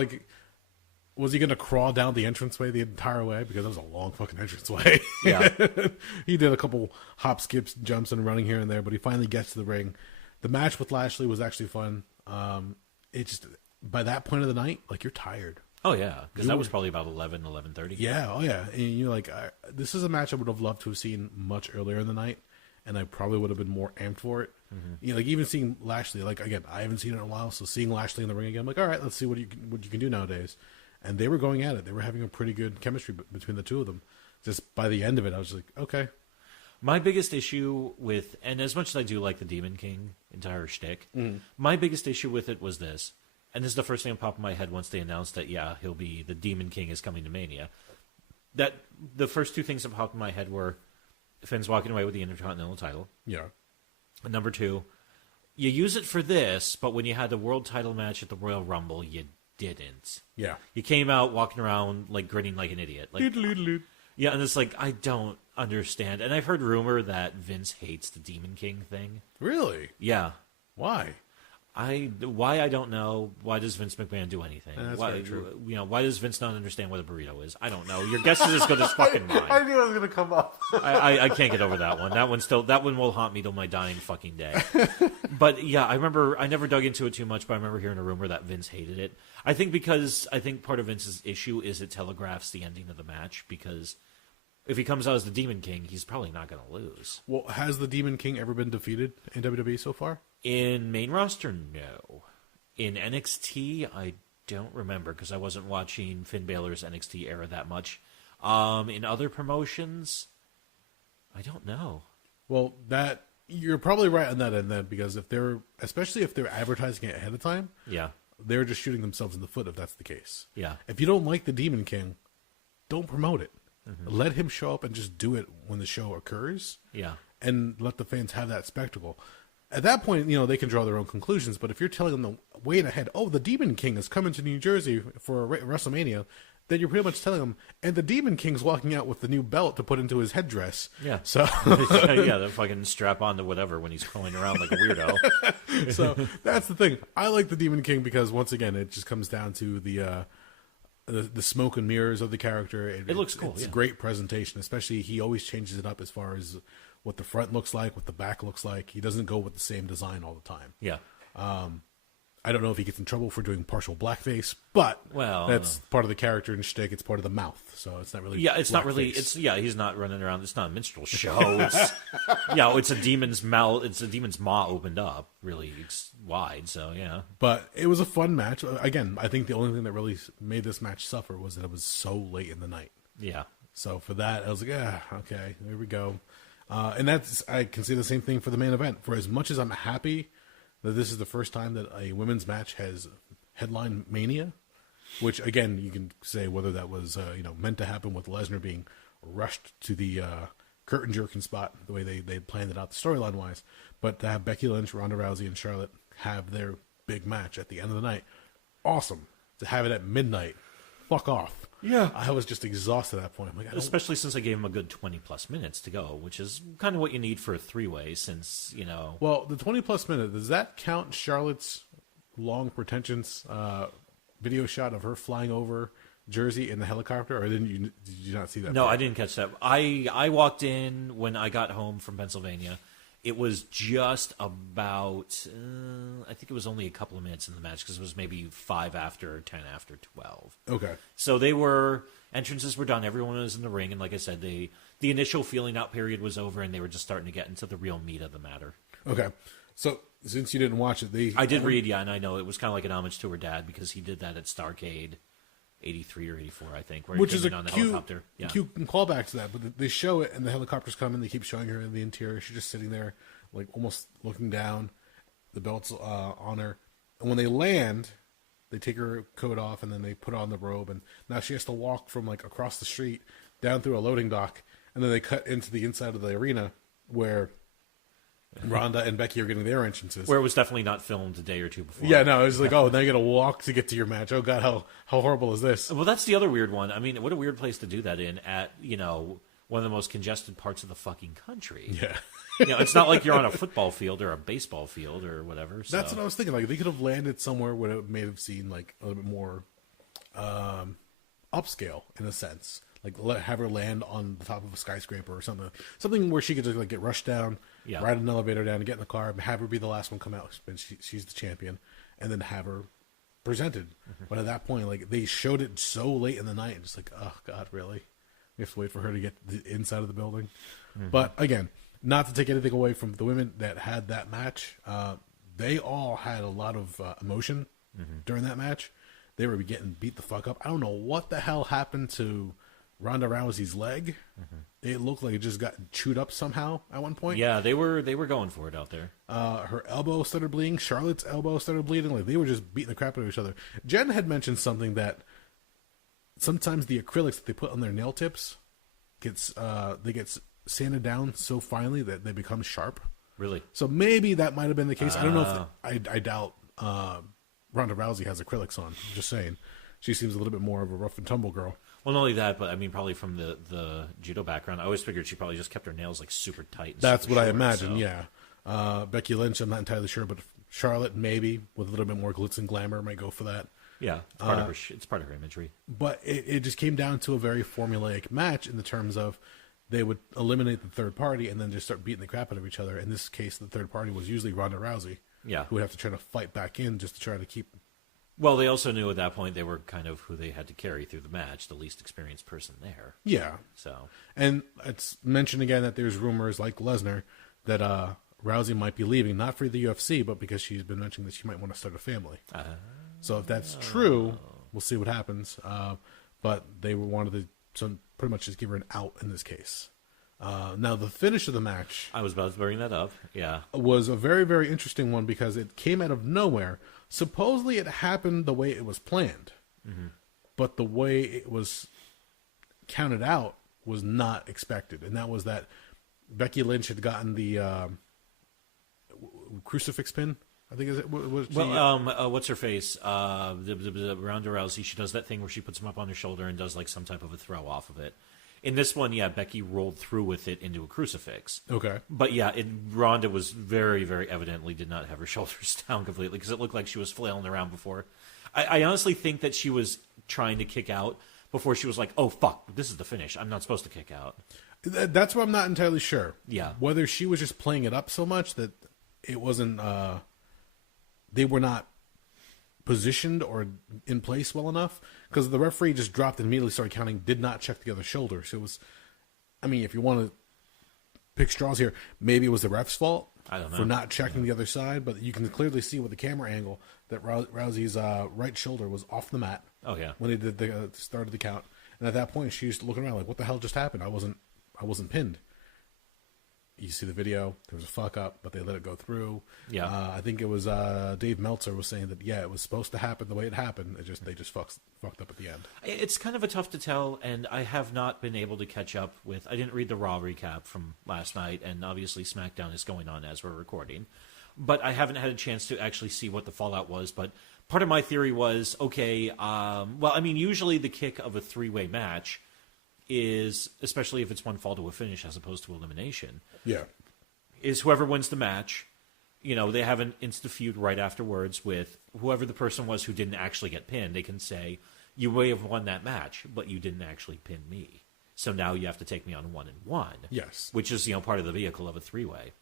was he going to crawl down the entranceway the entire way? Because that was a long fucking entranceway. Yeah, he did a couple hop, skips, jumps, and running here and there, but he finally gets to the ring. The match with Lashley was actually fun. It just by that point of the night, you're tired. Oh, yeah, because that was probably about 11:30. Yeah, oh, yeah. And you're this is a match I would have loved to have seen much earlier in the night, and I probably would have been more amped for it. Mm-hmm. Even seeing Lashley, again, I haven't seen it in a while, so seeing Lashley in the ring again, I'm like, all right, let's see what you can do nowadays. And they were going at it. They were having a pretty good chemistry between the two of them. Just by the end of it, I was like, okay. My biggest issue with, and as much as I do like the Demon King entire shtick, my biggest issue with it was this. And this is the first thing that popped in my head once they announced that, he'll be the Demon King is coming to Mania. That the first two things that popped in my head were Finn's walking away with the Intercontinental title. Yeah. And number two, you use it for this, but when you had the world title match at the Royal Rumble, you didn't. Yeah. You came out walking around grinning like an idiot. Yeah, and it's I don't understand. And I've heard rumor that Vince hates the Demon King thing. Really? Yeah. Why? Why I don't know. Why does Vince McMahon do anything? That's why, very true. Why does Vince not understand what a burrito is? I don't know. Your guess is as good as fucking mine. I knew it was going to come up. I can't get over that one. That one will haunt me till my dying fucking day. But yeah, I remember. I never dug into it too much, but I remember hearing a rumor that Vince hated it. I think part of Vince's issue is it telegraphs the ending of the match, because if he comes out as the Demon King, he's probably not going to lose. Well, has the Demon King ever been defeated in WWE so far? In main roster, no. In NXT, I don't remember because I wasn't watching Finn Balor's NXT era that much. In other promotions, I don't know. Well, you're probably right on that end then, because especially if they're advertising it ahead of time, yeah, they're just shooting themselves in the foot if that's the case. Yeah. If you don't like the Demon King, don't promote it. Mm-hmm. Let him show up and just do it when the show occurs. Yeah. And let the fans have that spectacle. At that point, they can draw their own conclusions. But if you're telling them wait ahead, the Demon King is coming to New Jersey for WrestleMania, then you're pretty much telling them, and the Demon King's walking out with the new belt to put into his headdress. Yeah. So yeah, the fucking strap on to whatever when he's crawling around like a weirdo. So that's the thing. I like the Demon King because once again, it just comes down to the smoke and mirrors of the character. It looks cool. It's a great presentation, especially he always changes it up as far as what the front looks like, what the back looks like. He doesn't go with the same design all the time. Yeah. I don't know if he gets in trouble for doing partial blackface, but that's part of the character and shtick. It's part of the mouth, so it's not really. Yeah, it's not really. He's not running around. It's not a minstrel show. It's it's a demon's mouth. It's a demon's maw opened up, really wide. So yeah. But it was a fun match. Again, I think the only thing that really made this match suffer was that it was so late in the night. Yeah. So for that, I was like, okay, there we go. And I can say the same thing for the main event. For as much as I'm happy that this is the first time that a women's match has headline Mania, which again you can say whether that was meant to happen with Lesnar being rushed to the curtain jerking spot, the way they planned it out the storyline wise. But to have Becky Lynch, Ronda Rousey, and Charlotte have their big match at the end of the night, awesome. To have it at midnight, fuck off. Yeah. I was just exhausted at that point. I'm like, especially since I gave him a good 20-plus minutes to go, which is kind of what you need for a three-way since, you know... Well, the 20-plus minutes, does that count Charlotte's long, pretentious video shot of her flying over Jersey in the helicopter, or did you not see that? No, I didn't catch that. I walked in when I got home from Pennsylvania. It was just about, I think it was only a couple of minutes in the match because it was maybe 5 after or 10 after 12. Okay. So entrances were done. Everyone was in the ring. And like I said, the initial feeling out period was over and they were just starting to get into the real meat of the matter. Okay. So since you didn't watch it, I did read, yeah, and I know it was kind of like an homage to her dad because he did that at Starrcade 83 or 84, I think, where which he is came a in on the cute, helicopter. Yeah. cute callback to that. But they show it, and the helicopters come, and they keep showing her in the interior. She's just sitting there, like almost looking down. The belt's on her, and when they land, they take her coat off, and then they put on the robe, and now she has to walk from like across the street down through a loading dock, and then they cut into the inside of the arena where Ronda and Becky are getting their entrances. Where it was definitely not filmed a day or two before. Yeah, no, it was like, oh, now you got to walk to get to your match. Oh God, how horrible is this? Well, that's the other weird one. I mean, what a weird place to do that in at, you know, one of the most congested parts of the fucking country. Yeah. You know, it's not like you're on a football field or a baseball field or whatever. So. That's what I was thinking. Like, they could have landed somewhere where it may have seemed like a little bit more upscale in a sense. Like, have her land on the top of a skyscraper or something. Something where she could just like get rushed down, ride an elevator down, and get in the car, and have her be the last one come out. She's the champion, and then have her presented. Mm-hmm. But at that point, like, they showed it so late in the night, and just like, oh God, really? We have to wait for her to get the inside of the building. Mm-hmm. But again, not to take anything away from the women that had that match, they all had a lot of emotion during that match. They were getting beat the fuck up. I don't know what the hell happened to Ronda Rousey's leg. It looked like it just got chewed up somehow at one point. Yeah, they were going for it out there. Her elbow started bleeding. Charlotte's elbow started bleeding. Like, they were just beating the crap out of each other. Jen had mentioned something that sometimes the acrylics that they put on their nail tips gets sanded down so finely that they become sharp. Really? So maybe that might have been the case. I don't know if I doubt Ronda Rousey has acrylics on. I'm just saying. She seems a little bit more of a rough and tumble girl. Well, not only that, but I mean, probably from the judo background, I always figured she probably just kept her nails like super tight. And that's super what short, I imagine. so. Yeah, Becky Lynch, I'm not entirely sure, but Charlotte maybe with a little bit more glitz and glamour might go for that. Yeah, it's part of her imagery. But it just came down to a very formulaic match in the terms of they would eliminate the third party and then just start beating the crap out of each other. In this case, the third party was usually Ronda Rousey. Yeah, who would have to try to fight back in just to try to keep. Well, they also knew at that point they were kind of who they had to carry through the match, the least experienced person there. Yeah. So, and it's mentioned again that there's rumors like Lesnar that Rousey might be leaving, not for the UFC, but because she's been mentioning that she might want to start a family. So if that's true, we'll see what happens. But they wanted to pretty much just give her an out in this case. Now, the finish of the match... I was about to bring that up, yeah. ...was a very, very interesting one because it came out of nowhere. Supposedly it happened the way it was planned. Mm-hmm. But the way it was counted out was not expected. And that was that Becky Lynch had gotten the crucifix pin. I think what's her face? The Ronda Rousey. She does that thing where she puts him up on her shoulder and does like some type of a throw off of it. In this one, yeah, Becky rolled through with it into a crucifix. Okay. But yeah, Ronda was very, very evidently did not have her shoulders down completely because it looked like she was flailing around before. I honestly think that she was trying to kick out before she was like, oh, fuck, this is the finish. I'm not supposed to kick out. That's what I'm not entirely sure. Yeah. Whether she was just playing it up so much that it wasn't... they were not positioned or in place well enough because the referee just dropped and immediately started counting, did not check the other shoulder. So it was, I mean, if you want to pick straws here, maybe it was the ref's fault for not checking the other side, but you can clearly see with the camera angle that Rousey's right shoulder was off the mat. Oh yeah, when they did the started the count, and at that point she was looking around like, what the hell just happened? I wasn't pinned. You see the video, there was a fuck up, but they let it go through. Yeah. I think it was Dave Meltzer was saying that, it was supposed to happen the way it happened. They just fucked up at the end. It's kind of a tough to tell, and I have not been able to catch up with... I didn't read the Raw recap from last night, and obviously SmackDown is going on as we're recording. But I haven't had a chance to actually see what the fallout was. But part of my theory was, okay, usually the kick of a three-way match is, especially if it's one fall to a finish as opposed to elimination, is whoever wins the match, they have an insta feud right afterwards with whoever the person was who didn't actually get pinned. They can say, you may have won that match, but you didn't actually pin me. So now you have to take me on 1-1. Yes. Which is, part of the vehicle of a three-way.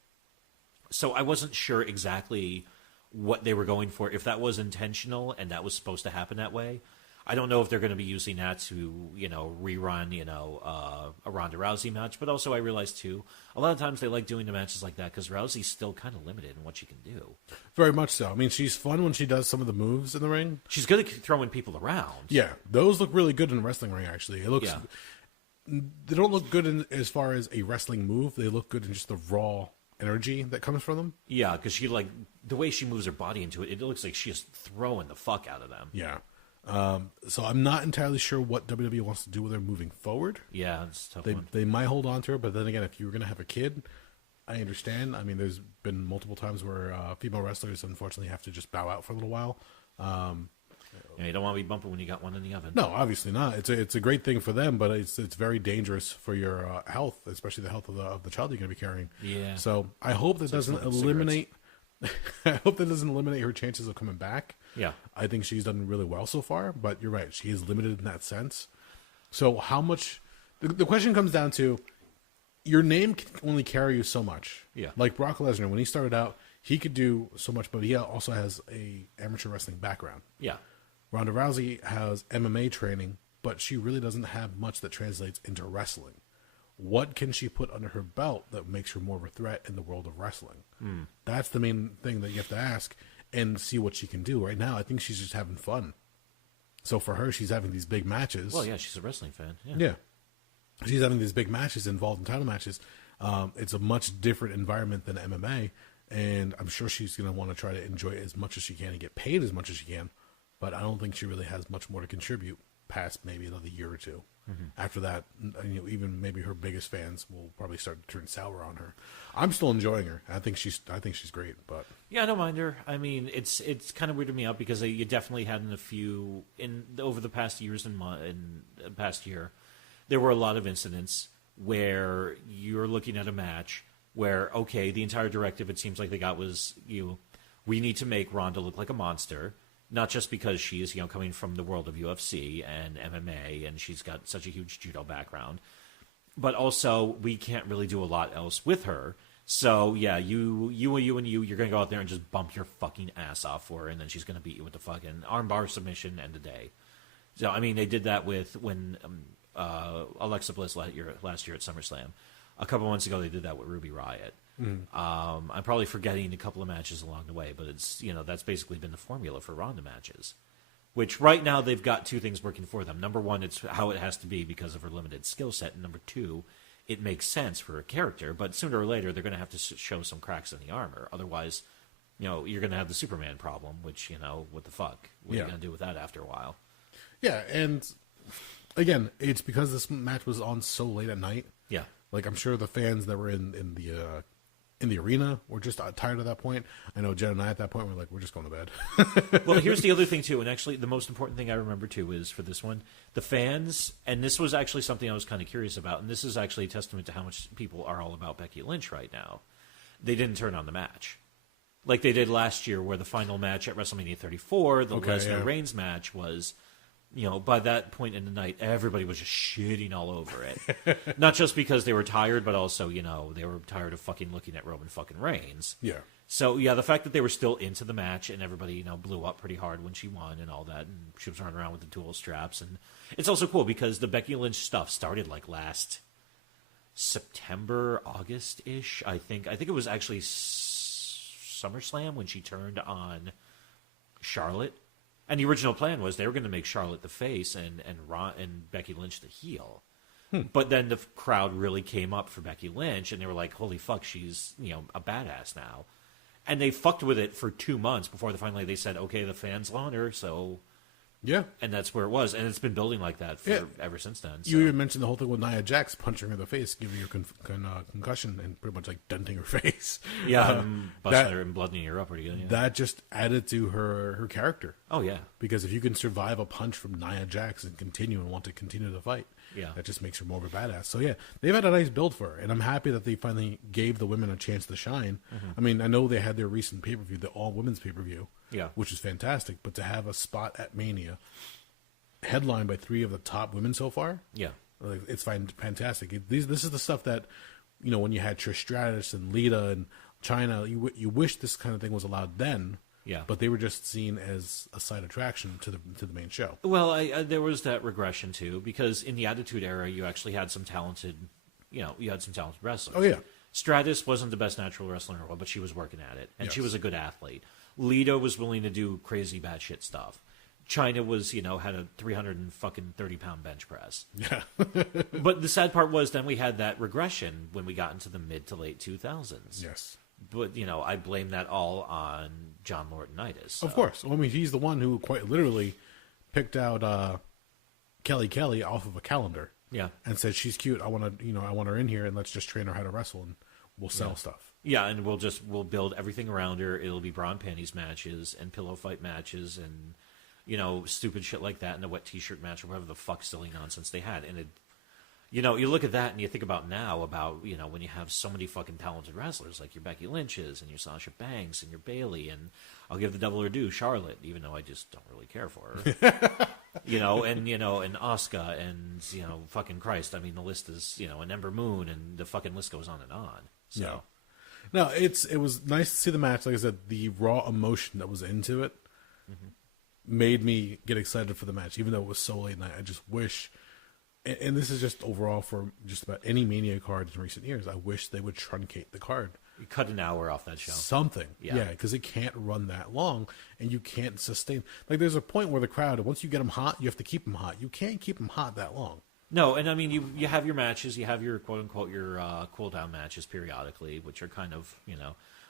So I wasn't sure exactly what they were going for, if that was intentional and that was supposed to happen that way. I don't know if they're going to be using that to, rerun, a Ronda Rousey match. But also I realized, too, a lot of times they like doing the matches like that because Rousey's still kind of limited in what she can do. Very much so. I mean, she's fun when she does some of the moves in the ring. She's good at throwing people around. Yeah, those look really good in a wrestling ring, actually. It looks... Yeah. They don't look good as far as a wrestling move. They look good in just the raw energy that comes from them. Yeah, because the way she moves her body into it, it looks like she is throwing the fuck out of them. Yeah. So I'm not entirely sure what WWE wants to do with her moving forward. Yeah, it's a tough one. They might hold on to her, but then again, if you were going to have a kid, I understand. I mean, there's been multiple times where female wrestlers unfortunately have to just bow out for a little while. You don't want to be bumping when you got one in the oven. No, obviously not. It's a great thing for them, but it's very dangerous for your health, especially the health of the child you're going to be carrying. Yeah. So I hope that doesn't eliminate. I hope that doesn't eliminate her chances of coming back. Yeah. I think she's done really well so far, but you're right. She is limited in that sense. So how much... The question comes down to, your name can only carry you so much. Yeah. Like Brock Lesnar, when he started out, he could do so much, but he also has a amateur wrestling background. Yeah. Ronda Rousey has MMA training, but she really doesn't have much that translates into wrestling. What can she put under her belt that makes her more of a threat in the world of wrestling? That's the main thing that you have to ask and see what she can do. Right now, I think she's just having fun. So for her, she's having these big matches. Well, yeah, she's a wrestling fan. Yeah. She's having these big matches involved in title matches. It's a much different environment than MMA, and I'm sure she's going to want to try to enjoy it as much as she can and get paid as much as she can, but I don't think she really has much more to contribute past maybe another year or two. After that, even maybe her biggest fans will probably start to turn sour on her. I'm still enjoying her. I think she's great, but yeah, I don't mind her. I mean, it's kind of weirded me out because you definitely had over the past years and past year, there were a lot of incidents where you're looking at a match where, okay, the entire directive it seems like they got was we need to make Ronda look like a monster. Not just because she's, coming from the world of UFC and MMA and she's got such a huge judo background, but also we can't really do a lot else with her. So, yeah, you're going to go out there and just bump your fucking ass off for her, and then she's going to beat you with the fucking armbar submission end of day. So, I mean, they did that when Alexa Bliss last year at SummerSlam. A couple months ago, they did that with Ruby Riott. I'm probably forgetting a couple of matches along the way, but it's that's basically been the formula for Ronda matches. Which right now they've got two things working for them. Number one, it's how it has to be because of her limited skill set, and number two, it makes sense for her character. But sooner or later, they're going to have to show some cracks in the armor. Otherwise, you're going to have the Superman problem. Which what the fuck? What are you going to do with that after a while? Yeah, and again, it's because this match was on so late at night. Yeah. Like, I'm sure the fans that were in the arena were just tired at that point. I know Jen and I at that point were like, we're just going to bed. Well, here's the other thing, too. And actually, the most important thing I remember, too, is for this one, the fans, and this was actually something I was kind of curious about, and this is actually a testament to how much people are all about Becky Lynch right now. They didn't turn on the match. Like they did last year, where the final match at WrestleMania 34, the Lesnar-Reigns match was... by that point in the night, everybody was just shitting all over it. Not just because they were tired, but also, they were tired of fucking looking at Roman fucking Reigns. Yeah. So, yeah, the fact that they were still into the match and everybody, blew up pretty hard when she won and all that, and she was running around with the dual straps. And it's also cool because the Becky Lynch stuff started, last September, August-ish, I think. I think it was actually SummerSlam when she turned on Charlotte. And the original plan was they were going to make Charlotte the face and Becky Lynch the heel. But then the crowd really came up for Becky Lynch, and they were like, holy fuck, she's, a badass now. And they fucked with it for 2 months before they said, okay, the fans want her, so... Yeah. And that's where it was. And it's been building like that ever since then. So. You even mentioned the whole thing with Nia Jax punching her in the face, giving her concussion, and pretty much like denting her face. Yeah, busting her and bloodying her up pretty good. Yeah. That just added to her character. Oh, yeah. Because if you can survive a punch from Nia Jax and want to continue the fight, that just makes her more of a badass. So, yeah, they've had a nice build for her. And I'm happy that they finally gave the women a chance to shine. Mm-hmm. I mean, I know they had their recent pay-per-view, the all-women's pay-per-view. Yeah, which is fantastic. But to have a spot at Mania, headlined by 3 of the top women so far, it's fantastic. This is the stuff that, when you had Trish Stratus and Lita and Chyna, you wish this kind of thing was allowed then. Yeah, but they were just seen as a side attraction to the main show. Well, there was that regression too, because in the Attitude Era, you actually had some talented, wrestlers. Oh yeah. Stratus wasn't the best natural wrestler in the world, but she was working at it, and she was a good athlete. Lita was willing to do crazy batshit stuff. Chyna was, had a 330-pound bench press. Yeah. But the sad part was then we had that regression when we got into the mid to late 2000s. Yes. But, I blame that all on John Laurinaitis. So. Of course. Well, I mean, he's the one who quite literally picked out Kelly off of a calendar. Yeah. And said, she's cute. I want her in here, and let's just train her how to wrestle, and we'll sell stuff. Yeah, and we'll build everything around her. It'll be bra and panties matches and pillow fight matches and, stupid shit like that, and a wet t-shirt match or whatever the fuck silly nonsense they had. And you look at that and you think about now when you have so many fucking talented wrestlers like your Becky Lynch's and your Sasha Banks and your Bayley, and I'll give the devil her due, Charlotte, even though I just don't really care for her. and Asuka and, fucking Christ. I mean, the list is, an Ember Moon, and the fucking list goes on and on. So. Yeah. No, it was nice to see the match. Like I said, the raw emotion that was into it made me get excited for the match, even though it was so late night. I just wish, and this is just overall for just about any Mania card in recent years, I wish they would truncate the card. You cut an hour off that show. Something. Yeah, because it can't run that long, and you can't sustain. Like, there's a point where the crowd, once you get them hot, you have to keep them hot. You can't keep them hot that long. No, and I mean, you have your matches, you have your quote-unquote, your cool-down matches periodically, which are kind of,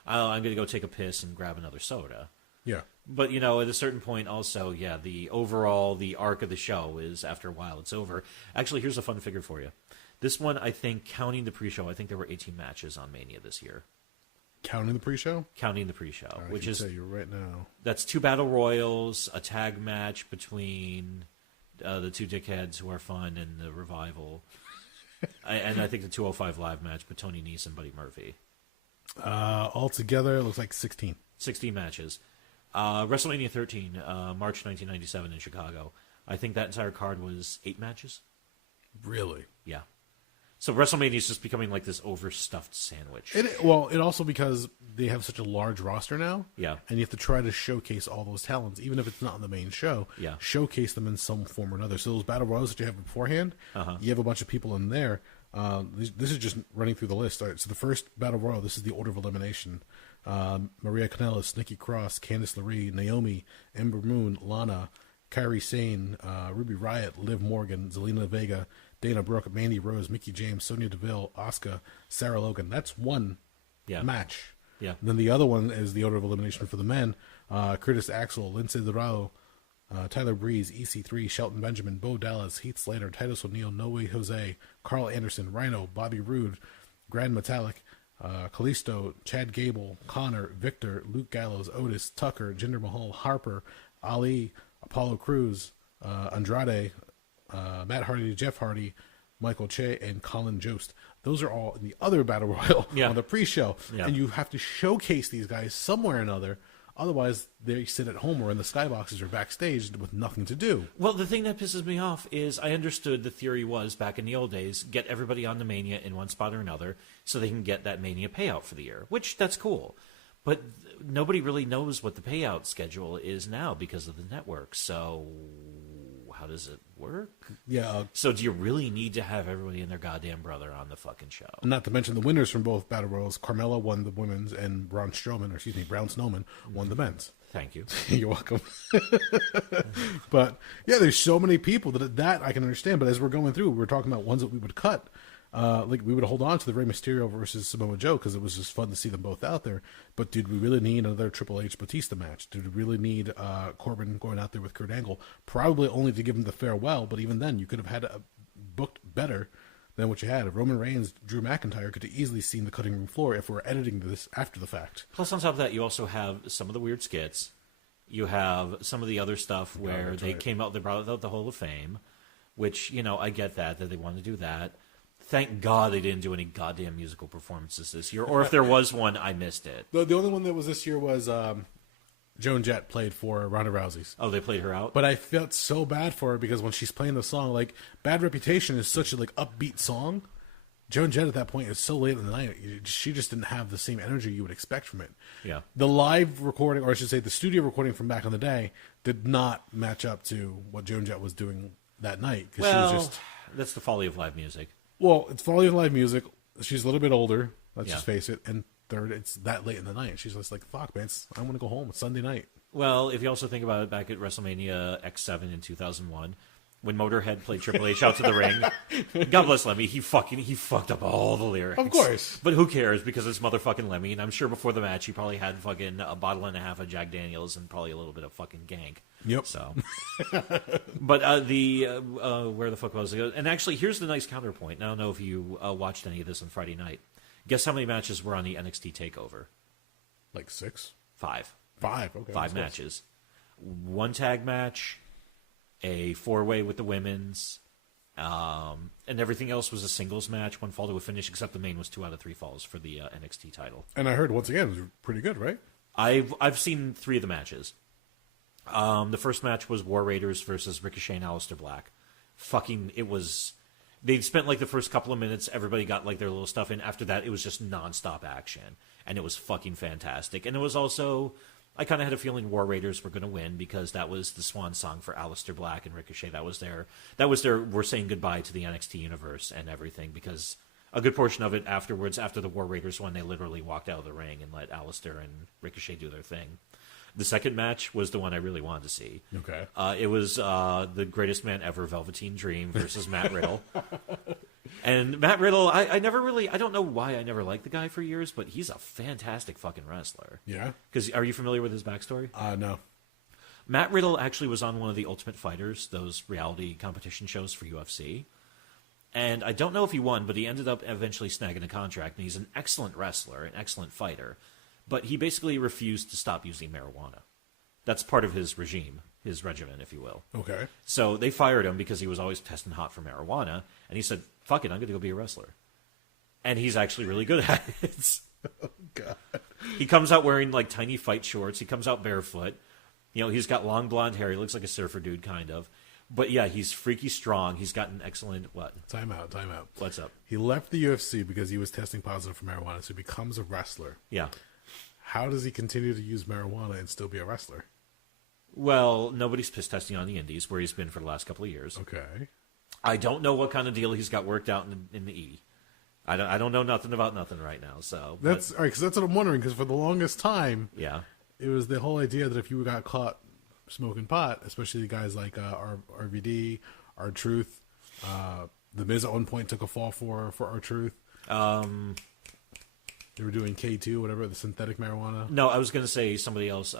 I'm going to go take a piss and grab another soda. Yeah. But, at a certain point also, the arc of the show is, after a while, it's over. Actually, here's a fun figure for you. This one, I think, counting the pre-show, I think there were 18 matches on Mania this year. Counting the pre-show? Counting the pre-show. Which is, tell you right now. That's 2 Battle Royals, a tag match between... the 2 dickheads who are fun, and the Revival. And I think the 205 Live match with Tony Nese and Buddy Murphy. Altogether, it looks like 16. 16 matches. WrestleMania 13, March 1997 in Chicago. I think that entire card was 8 matches. Really? Yeah. So WrestleMania is just becoming like this overstuffed sandwich. It also because they have such a large roster now. Yeah. And you have to try to showcase all those talents, even if it's not on the main show. Yeah. Showcase them in some form or another. So those Battle Royals that you have beforehand, you have a bunch of people in there. This is just running through the list. All right, so the first Battle Royal, this is the order of elimination. Maria Kanellis, Nikki Cross, Candice LeRae, Naomi, Ember Moon, Lana, Kairi Sane, Ruby Riott, Liv Morgan, Zelina Vega, Dana Brooke, Mandy Rose, Mickie James, Sonya Deville, Asuka, Sarah Logan. That's one match. Yeah. And then the other one is the order of elimination for the men. Curtis Axel, Lince Dorado, Tyler Breeze, EC3, Shelton Benjamin, Bo Dallas, Heath Slater, Titus O'Neil, No Way Jose, Carl Anderson, Rhino, Bobby Roode, Grand Metallic, Kalisto, Chad Gable, Connor, Victor, Luke Gallows, Otis, Tucker, Jinder Mahal, Harper, Ali, Apollo Crews, Andrade, Matt Hardy, Jeff Hardy, Michael Che, and Colin Jost. Those are all in the other Battle Royal on the pre-show. Yeah. And you have to showcase these guys somewhere or another. Otherwise, they sit at home or in the skyboxes or backstage with nothing to do. Well, the thing that pisses me off is I understood the theory was, back in the old days, get everybody on the Mania in one spot or another so they can get that Mania payout for the year, which that's cool. But nobody really knows what the payout schedule is now because of the network. So how does it work? Yeah. So do you really need to have everybody and their goddamn brother on the fucking show? Not to mention the winners from both Battle Royals. Carmella won the women's, and Braun Strowman won the men's. Thank you. You're welcome. But yeah, there's so many people that I can understand. But as we're going through, we're talking about ones that we would cut. Like we would hold on to the Rey Mysterio versus Samoa Joe because it was just fun to see them both out there. But did we really need another Triple H Batista match? Did we really need Corbin going out there with Kurt Angle? Probably only to give him the farewell. But even then, you could have had a booked better than what you had. If Roman Reigns, Drew McIntyre could have easily seen the cutting room floor if we're editing this after the fact. Plus, on top of that, you also have some of the weird skits. You have some of the other stuff where they came out, they brought out the Hall of Fame, which, I get that they wanted to do that. Thank God they didn't do any goddamn musical performances this year. Or if there was one, I missed it. The only one that was this year was Joan Jett played for Ronda Rousey's. Oh, they played her out? But I felt so bad for her because when she's playing the song, like, Bad Reputation is such a, upbeat song. Joan Jett at that point is so late in the night. She just didn't have the same energy you would expect from it. Yeah. The live recording, or I should say the studio recording from back in the day, did not match up to what Joan Jett was doing that night. Well, she was just... that's the folly of live music. Well, it's folly of live music. She's a little bit older, let's just face it. And third, it's that late in the night. She's just like, fuck, man, I want to go home. It's Sunday night. Well, if you also think about it, back at WrestleMania X7 in 2001, when Motorhead played Triple H out to the ring, God bless Lemmy, he fucked up all the lyrics. Of course. But who cares, because it's motherfucking Lemmy, and I'm sure before the match he probably had fucking a bottle and a half of Jack Daniels and probably a little bit of fucking gank. Yep. So, but where the fuck was it? And actually, here's the nice counterpoint. I don't know if you watched any of this on Friday night. Guess how many matches were on the NXT Takeover? Like 6? 5. 5, okay. 5 matches. 1 tag match, a 4-way with the women's, and everything else was a singles match, 1 fall to a finish, except the main was 2 out of 3 falls for the NXT title. And I heard, once again, it was pretty good, right? I've seen 3 of the matches. The first match was War Raiders versus Ricochet and Aleister Black. They'd spent the first couple of minutes, everybody got their little stuff in. After that, it was just nonstop action. And it was fucking fantastic. And it was also, I kind of had a feeling War Raiders were going to win because that was the swan song for Aleister Black and Ricochet. That was their, we're saying goodbye to the NXT universe and everything, because a good portion of it afterwards, after the War Raiders won, they literally walked out of the ring and let Aleister and Ricochet do their thing. The second match was the one I really wanted to see. Okay. It was the greatest man ever, Velveteen Dream, versus Matt Riddle. And Matt Riddle, I don't know why I never liked the guy for years, but he's a fantastic fucking wrestler. Yeah? Because are you familiar with his backstory? No. Matt Riddle actually was on one of the Ultimate Fighters, those reality competition shows for UFC. And I don't know if he won, but he ended up eventually snagging a contract, and he's an excellent wrestler, an excellent fighter. But he basically refused to stop using marijuana. That's part of his regime, his regimen, if you will. Okay. So they fired him because he was always testing hot for marijuana. And he said, fuck it, I'm going to go be a wrestler. And he's actually really good at it. Oh, God. He comes out wearing tiny fight shorts. He comes out barefoot. He's got long blonde hair. He looks like a surfer dude, kind of. But yeah, he's freaky strong. He's got an excellent, what? Time out. What's up? He left the UFC because he was testing positive for marijuana, so he becomes a wrestler. Yeah. How does he continue to use marijuana and still be a wrestler? Well, nobody's piss testing on the indies, where he's been for the last couple of years. Okay. I don't know what kind of deal he's got worked out in the E. I don't know nothing about nothing right now. So that's all right, because that's what I'm wondering. Because for the longest time, yeah, it was the whole idea that if you got caught smoking pot, especially guys like RVD, R-Truth, the Miz at one point took a fall for R-Truth. They were doing K2, whatever, the synthetic marijuana. No, I was going to say somebody else.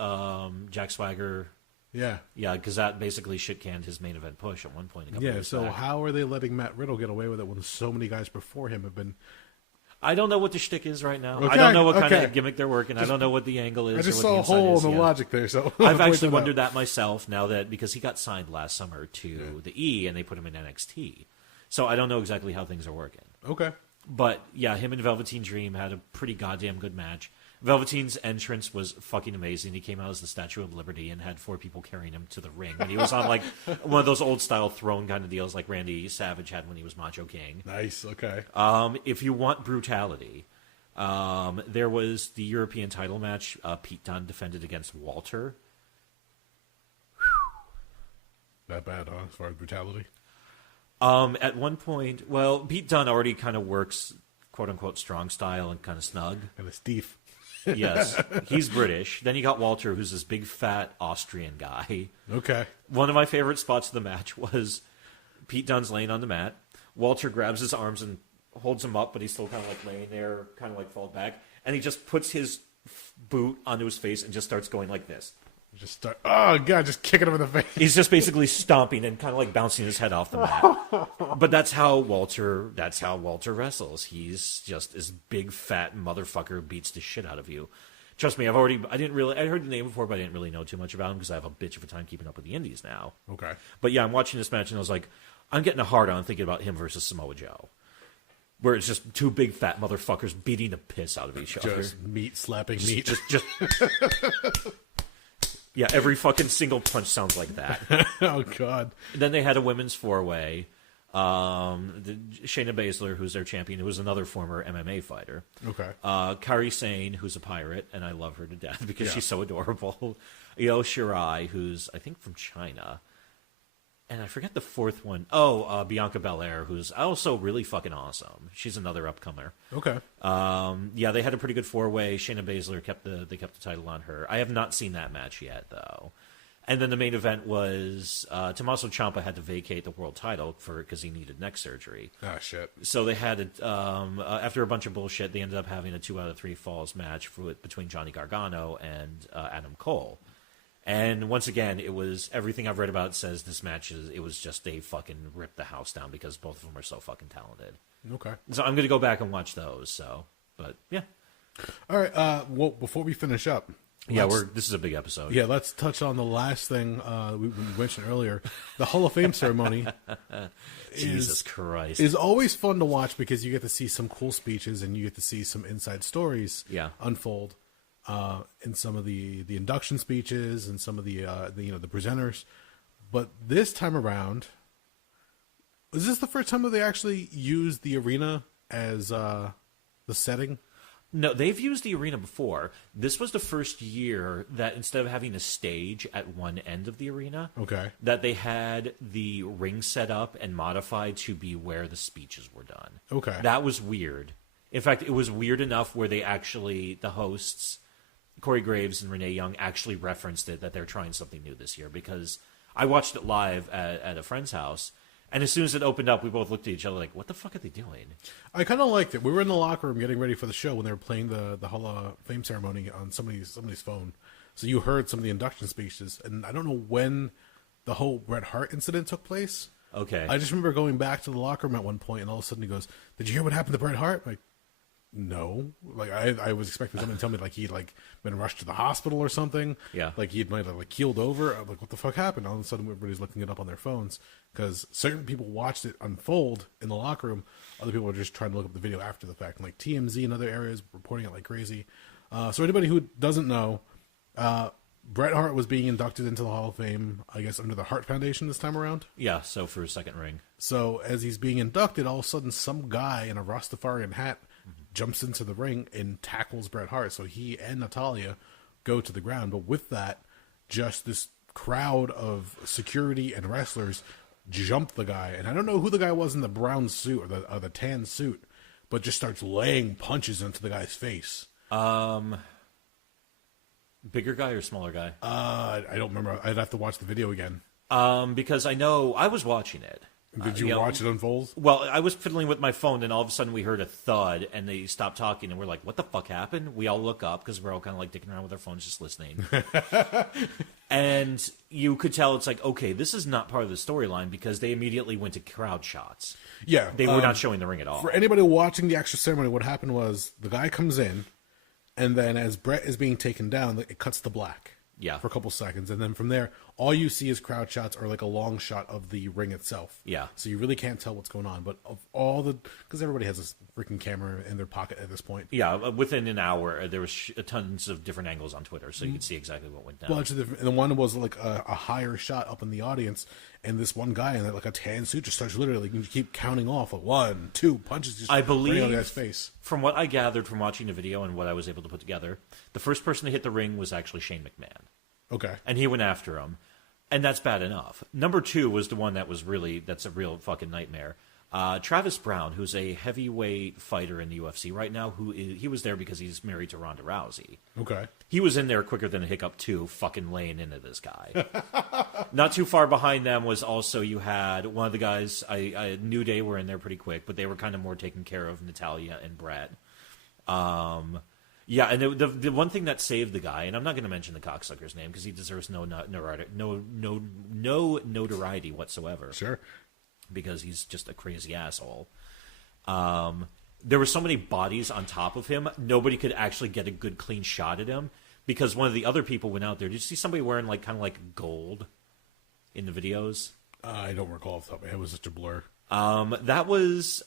Jack Swagger. Yeah. Yeah, because that basically shit-canned his main event push at one point. So back. How are they letting Matt Riddle get away with it when so many guys before him have been... I don't know what the shtick is right now. Okay, I don't know what kind of gimmick they're working. I don't know what the angle is. I just or saw what a hole in the is. logic there. So I've actually wondered that myself now that, because he got signed last summer to the E and they put him in NXT. So I don't know exactly how things are working. Okay. But yeah, him and Velveteen Dream had a pretty goddamn good match. Velveteen's entrance was fucking amazing. He came out as the Statue of Liberty and had 4 people carrying him to the ring. And he was on one of those old style throne kind of deals like Randy Savage had when he was Macho King. Nice, okay. If you want brutality, there was the European title match. Pete Dunne defended against Walter. That bad, huh, as far as brutality? At one point, well, Pete Dunne already kind of works, quote-unquote, strong style and kind of snug. And a Steve. Yes, he's British. Then you got Walter, who's this big, fat Austrian guy. Okay. One of my favorite spots of the match was Pete Dunne's laying on the mat. Walter grabs his arms and holds him up, but he's still kind of like laying there, kind of like fall back. And he just puts his boot onto his face and just starts going like this. Oh, God, just kicking him in the face. He's just basically stomping and kind of like bouncing his head off the mat. But that's how Walter wrestles. He's just this big, fat motherfucker who beats the shit out of you. Trust me, I heard the name before, but I didn't really know too much about him because I have a bitch of a time keeping up with the indies now. Okay. But yeah, I'm watching this match and I was like, I'm getting a hard on thinking about him versus Samoa Joe. Where it's just two big fat motherfuckers beating the piss out of each other. Just meat slapping meat. Just yeah, every fucking single punch sounds like that. Oh, God. Then they had a women's four-way. Shayna Baszler, who's their champion, who was another former MMA fighter. Okay. Kairi Sane, who's a pirate, and I love her to death because she's so adorable. Io Shirai, who's, I think, from China. And I forget the fourth one. Bianca Belair, who's also really fucking awesome. She's another upcomer. Okay. Yeah, they had a pretty good four-way. Shayna Baszler kept the title on her. I have not seen that match yet, though. And then the main event was Tommaso Ciampa had to vacate the world title because he needed neck surgery. Ah, shit. So they had after a bunch of bullshit, they ended up having a 2 out of 3 falls match between Johnny Gargano and Adam Cole. And once again, it was everything I've read about it says this match it was just they fucking ripped the house down because both of them are so fucking talented. Okay. So I'm going to go back and watch those. So, but yeah. All right. Well, before we finish up. Yeah, this is a big episode. Yeah, let's touch on the last thing we mentioned earlier. The Hall of Fame ceremony. Jesus Christ. Is always fun to watch because you get to see some cool speeches and you get to see some inside stories unfold. In some of the induction speeches and some of the presenters, but this time around, is this the first time that they actually used the arena as the setting? No, they've used the arena before. This was the first year that instead of having a stage at one end of the arena, that they had the ring set up and modified to be where the speeches were done. Okay, that was weird. In fact, it was weird enough where they actually the hosts. Corey Graves and Renee Young actually referenced it that they're trying something new this year because I watched it live at a friend's house, and as soon as it opened up, we both looked at each other like, "What the fuck are they doing?" I kind of liked it. We were in the locker room getting ready for the show when they were playing the Hall of Fame ceremony on somebody's phone, so you heard some of the induction speeches, and I don't know when the whole Bret Hart incident took place. Okay, I just remember going back to the locker room at one point, and all of a sudden he goes, "Did you hear what happened to Bret Hart?" I'm like, no, like I was expecting someone to tell me like he'd like been rushed to the hospital or something. Yeah, like he might have like keeled over. I'm like, what the fuck happened? All of a sudden, everybody's looking it up on their phones because certain people watched it unfold in the locker room. Other people are just trying to look up the video after the fact. And, like TMZ and other areas reporting it like crazy. So anybody who doesn't know, Bret Hart was being inducted into the Hall of Fame, I guess, under the Hart Foundation this time around. Yeah, so for his second ring. So as he's being inducted, all of a sudden, some guy in a Rastafarian hat jumps into the ring and tackles Bret Hart. So he and Natalya go to the ground. But with that, just this crowd of security and wrestlers jump the guy. And I don't know who the guy was in the brown suit or the tan suit, but just starts laying punches into the guy's face. Bigger guy or smaller guy? I don't remember. I'd have to watch the video again. Because I know I was watching it. Did you watch it unfold? Well, I was fiddling with my phone, and all of a sudden we heard a thud, and they stopped talking, and we're like, what the fuck happened? We all look up, because we're all kind of like dicking around with our phones just listening. And you could tell it's like, okay, this is not part of the storyline, because they immediately went to crowd shots. Yeah. They were not showing the ring at all. For anybody watching the actual ceremony, what happened was the guy comes in, and then as Bret is being taken down, it cuts to black. Yeah. For a couple seconds. And then from there, all you see is crowd shots or like a long shot of the ring itself. Yeah. So you really can't tell what's going on. But of all the... Because everybody has this freaking camera in their pocket at this point. Yeah. Within an hour, there was tons of different angles on Twitter. So you could see exactly what went down. Bunch of different... And the one was like a higher shot up in the audience. And this one guy in like a tan suit just starts literally... You keep counting off. Like 1, 2 punches just... I believe... on the guy's face. From what I gathered from watching the video and what I was able to put together, the first person to hit the ring was actually Shane McMahon. Okay. And he went after him. And that's bad enough. Number 2 was the one that was really... That's a real fucking nightmare. Travis Brown, who's a heavyweight fighter in the UFC right now, he was there because he's married to Ronda Rousey. Okay. He was in there quicker than a hiccup, too, fucking laying into this guy. Not too far behind them was also, you had one of the guys, New Day were in there pretty quick, but they were kind of more taking care of Natalya and Brett. Yeah, and the one thing that saved the guy, and I'm not going to mention the cocksucker's name because he deserves no notoriety whatsoever. Sure. Because he's just a crazy asshole. There were so many bodies on top of him, nobody could actually get a good, clean shot at him because one of the other people went out there. Did you see somebody wearing kind of gold in the videos? I don't recall off the top of my head. It was such a blur. That was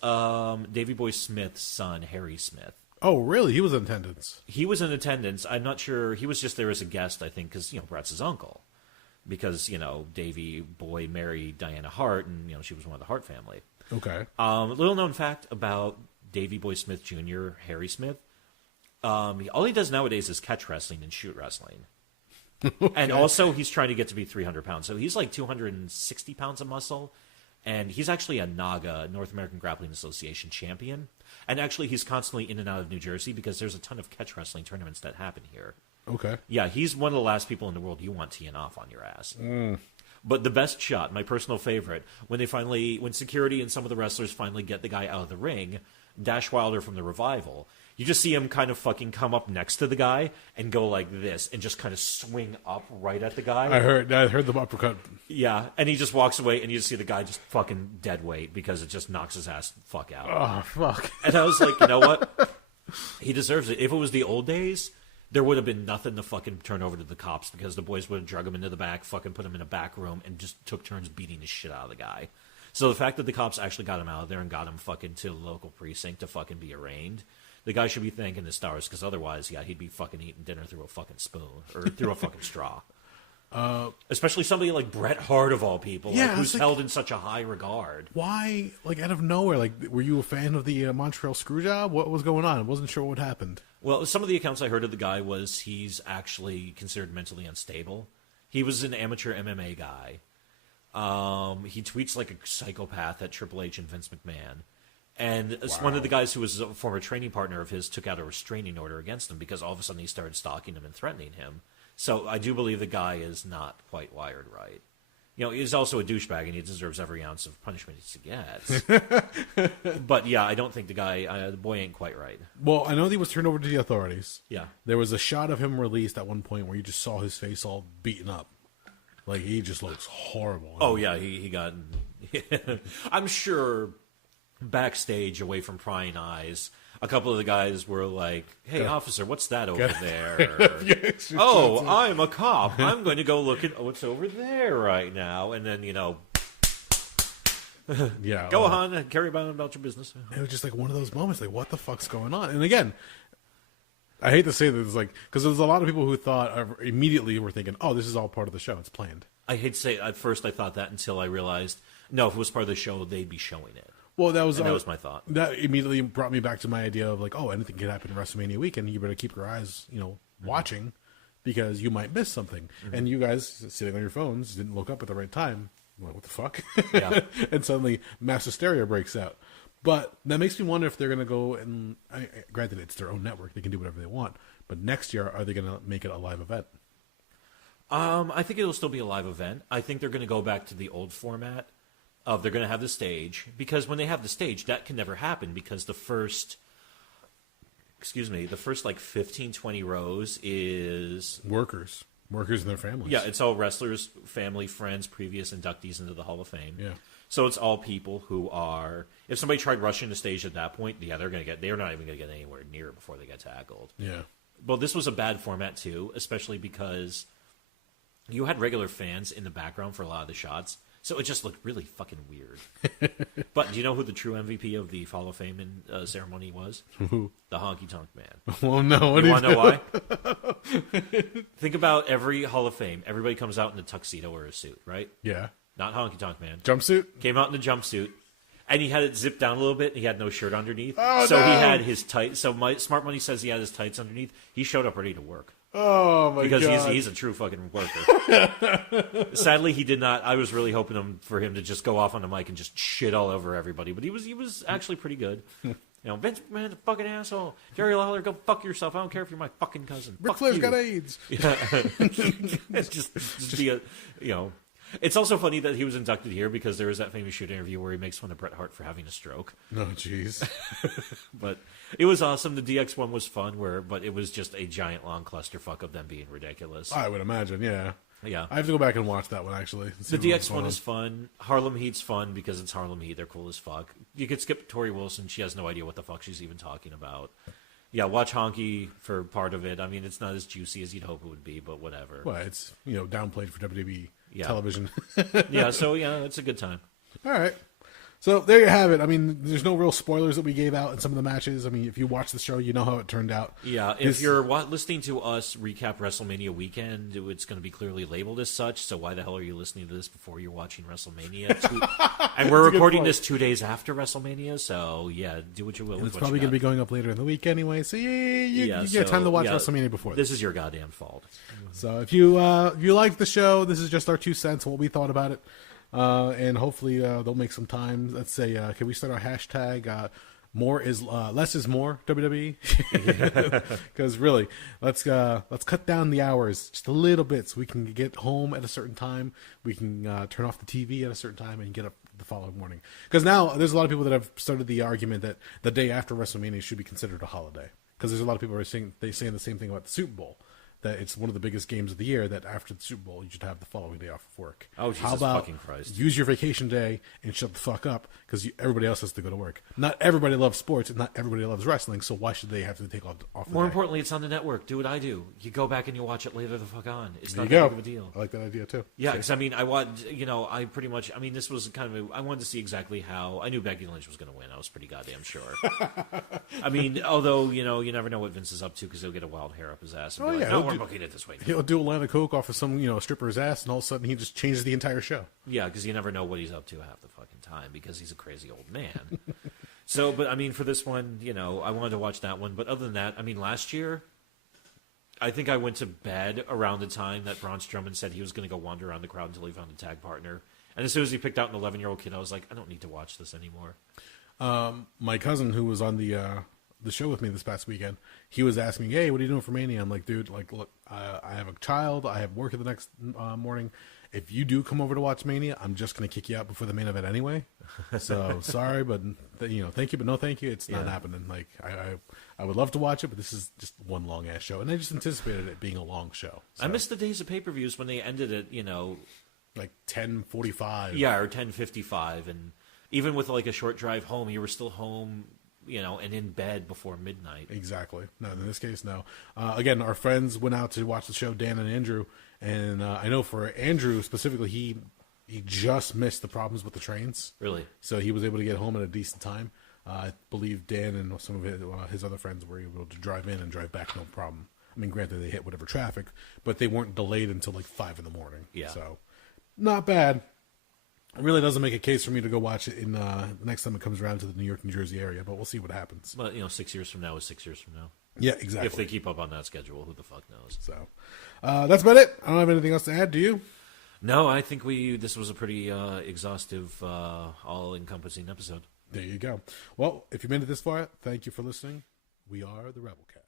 Davey Boy Smith's son, Harry Smith. Oh, really? He was in attendance. He was in attendance. I'm not sure. He was just there as a guest, I think, because, Brett's his uncle. Because, Davey Boy married Diana Hart, and, she was one of the Hart family. Okay. Little known fact about Davey Boy Smith Jr., Harry Smith. All he does nowadays is catch wrestling and shoot wrestling. Okay. And also, he's trying to get to be 300 pounds. So he's like 260 pounds of muscle. And he's actually a NAGA, North American Grappling Association champion. And actually, he's constantly in and out of New Jersey because there's a ton of catch wrestling tournaments that happen here. Okay. Yeah, he's one of the last people in the world you want teeing off on your ass. But the best shot, my personal favorite, when security and some of the wrestlers finally get the guy out of the ring, Dash Wilder from the Revival, you just see him kind of fucking come up next to the guy and go like this and just kind of swing up right at the guy. I heard the uppercut. Yeah, and he just walks away and you just see the guy just fucking dead weight because it just knocks his ass the fuck out. Oh, fuck. And I was like, you know what? He deserves it. If it was the old days, there would have been nothing to fucking turn over to the cops because the boys would have drug him into the back, fucking put him in a back room, and just took turns beating the shit out of the guy. So the fact that the cops actually got him out of there and got him fucking to the local precinct to fucking be arraigned, the guy should be thanking the stars because otherwise, yeah, he'd be fucking eating dinner through a fucking spoon or through a fucking straw. Especially somebody like Bret Hart of all people, who's held in such a high regard. Why, out of nowhere, were you a fan of the Montreal Screwjob? What was going on? I wasn't sure what happened. Well, some of the accounts I heard of the guy was he's actually considered mentally unstable. He was an amateur MMA guy. He tweets like a psychopath at Triple H and Vince McMahon. And one of the guys who was a former training partner of his took out a restraining order against him because all of a sudden he started stalking him and threatening him. So I do believe the guy is not quite wired right. He's also a douchebag and he deserves every ounce of punishment he gets. But yeah, I don't think the boy ain't quite right. Well, I know he was turned over to the authorities. Yeah. There was a shot of him released at one point where you just saw his face all beaten up. He just looks horrible. Oh yeah, he got... I'm sure backstage away from prying eyes, a couple of the guys were like, hey, officer, what's that over there? Oh, I'm a cop. I'm going to go look at what's over there right now. And then, yeah, go on, carry on about your business. It was just one of those moments, what the fuck's going on? And again, I hate to say this, because there's a lot of people who thought, immediately were thinking, oh, this is all part of the show. It's planned. I hate to say it, at first I thought that until I realized, no, if it was part of the show, they'd be showing it. Well, that was my thought. That immediately brought me back to my idea of anything could happen in WrestleMania weekend. You better keep your eyes, watching, because you might miss something. Mm-hmm. And you guys sitting on your phones didn't look up at the right time. I'm like, what the fuck? Yeah. And suddenly mass hysteria breaks out. But that makes me wonder if they're going to go and, granted, it's their own network. They can do whatever they want. But next year, are they going to make it a live event? I think it'll still be a live event. I think they're going to go back to the old format. They're going to have the stage, because when they have the stage, that can never happen because the first 15, 20 rows is... Workers and their families. Yeah, it's all wrestlers, family, friends, previous inductees into the Hall of Fame. Yeah. So it's all people who are... If somebody tried rushing the stage at that point, yeah, they're not even going to get anywhere near before they get tackled. Yeah. Well, this was a bad format, too, especially because you had regular fans in the background for a lot of the shots. So it just looked really fucking weird. But do you know who the true MVP of the Hall of Fame ceremony was? Who? The Honky Tonk Man. Oh, no. You want to know why? Think about every Hall of Fame. Everybody comes out in a tuxedo or a suit, right? Yeah. Not Honky Tonk Man. Jumpsuit? Came out in a jumpsuit. And he had it zipped down a little bit. And he had no shirt underneath. Oh, so no. He had his tights. So Smart Money says he had his tights underneath. He showed up ready to work. Oh my god! Because he's a true fucking worker. Sadly, he did not. I was really hoping for him to just go off on the mic and just shit all over everybody, but he was actually pretty good. You know, Vince McMahon's a fucking asshole. Jerry Lawler, go fuck yourself. I don't care if you're my fucking cousin. Ric Flair's got AIDS. Yeah. just be a, you know. It's also funny that he was inducted here because there was that famous shoot interview where he makes fun of Bret Hart for having a stroke. Oh, jeez. But it was awesome. The DX one was fun, but it was just a giant long clusterfuck of them being ridiculous. I would imagine, yeah. Yeah. I have to go back and watch that one, actually. The DX one is fun. Harlem Heat's fun because it's Harlem Heat. They're cool as fuck. You could skip Tori Wilson. She has no idea what the fuck she's even talking about. Yeah, watch Honky for part of it. I mean, it's not as juicy as you'd hope it would be, but whatever. Well, it's, downplayed for WWE Yeah. television. Yeah, so, it's a good time. All right. So there you have it. I mean, there's no real spoilers that we gave out in some of the matches. I mean, if you watch the show, you know how it turned out. Yeah, if you're listening to us recap WrestleMania weekend, it's going to be clearly labeled as such, so why the hell are you listening to this before you're watching WrestleMania? And we're recording this 2 days after WrestleMania, so yeah, do what you will. And it's probably going to be going up later in the week anyway, so you get time to watch WrestleMania before this is your goddamn fault. So if you liked the show, this is just our 2 cents, what we thought about it. And hopefully they'll make some time. Let's say, can we start our hashtag? Less is more WWE. Because really, let's cut down the hours just a little bit so we can get home at a certain time. We can turn off the TV at a certain time and get up the following morning. Because now there's a lot of people that have started the argument that the day after WrestleMania should be considered a holiday. Because there's a lot of people who are saying the same thing about the Super Bowl. That it's one of the biggest games of the year, that after the Super Bowl, you should have the following day off of work. Oh, Jesus How about fucking Christ. Use your vacation day and shut the fuck up, because everybody else has to go to work. Not everybody loves sports, and not everybody loves wrestling, so why should they have to take off the More day? importantly, it's on the network. Do what I do. You go back and you watch it later the fuck on. It's There not you that go. big of a deal. I like that idea, too. Yeah, because, I mean, this was kind of I wanted to see exactly how, I knew Becky Lynch was going to win. I was pretty goddamn sure. I mean, although, you never know what Vince is up to, because he'll get a wild hair up his ass and be like, no, we're booking it this way. He'll do a line of coke off of some, stripper's ass, and all of a sudden he just changes the entire show. Yeah, because you never know what he's up to half the fucking time, because he's a crazy old man. So, but, I mean, for this one, I wanted to watch that one. But other than that, I mean, last year, I think I went to bed around the time that Braun Strowman said he was going to go wander around the crowd until he found a tag partner. And as soon as he picked out an 11-year-old kid, I was like, I don't need to watch this anymore. My cousin, who was on the show with me this past weekend, he was asking me, hey, what are you doing for Mania? I'm like, dude, look, I have a child. I have work the next morning. If you do come over to watch Mania, I'm just going to kick you out before the main event anyway. So sorry, but thank you, but no thank you. It's not happening. Like I would love to watch it, but this is just one long ass show, and I just anticipated it being a long show. So. I missed the days of pay-per-views when they ended at like 10:45. Yeah, or 10:55, and even with like a short drive home, you were still home. And in bed before midnight. Exactly. No, in this case, no. Again, our friends went out to watch the show, Dan and Andrew, and I know for Andrew specifically, he just missed the problems with the trains. Really? So he was able to get home at a decent time. I believe Dan and some of his other friends were able to drive in and drive back, no problem. I mean, granted, they hit whatever traffic, but they weren't delayed until like 5 in the morning. Yeah. So, not bad. It really doesn't make a case for me to go watch it in the next time it comes around to the New York, New Jersey area, but we'll see what happens. But 6 years from now is 6 years from now. Yeah, exactly. If they keep up on that schedule, who the fuck knows? So, that's about it. I don't have anything else to add. Do you? No, I think this was a pretty exhaustive, all-encompassing episode. There you go. Well, if you made it this far, thank you for listening. We are the Rabblecast.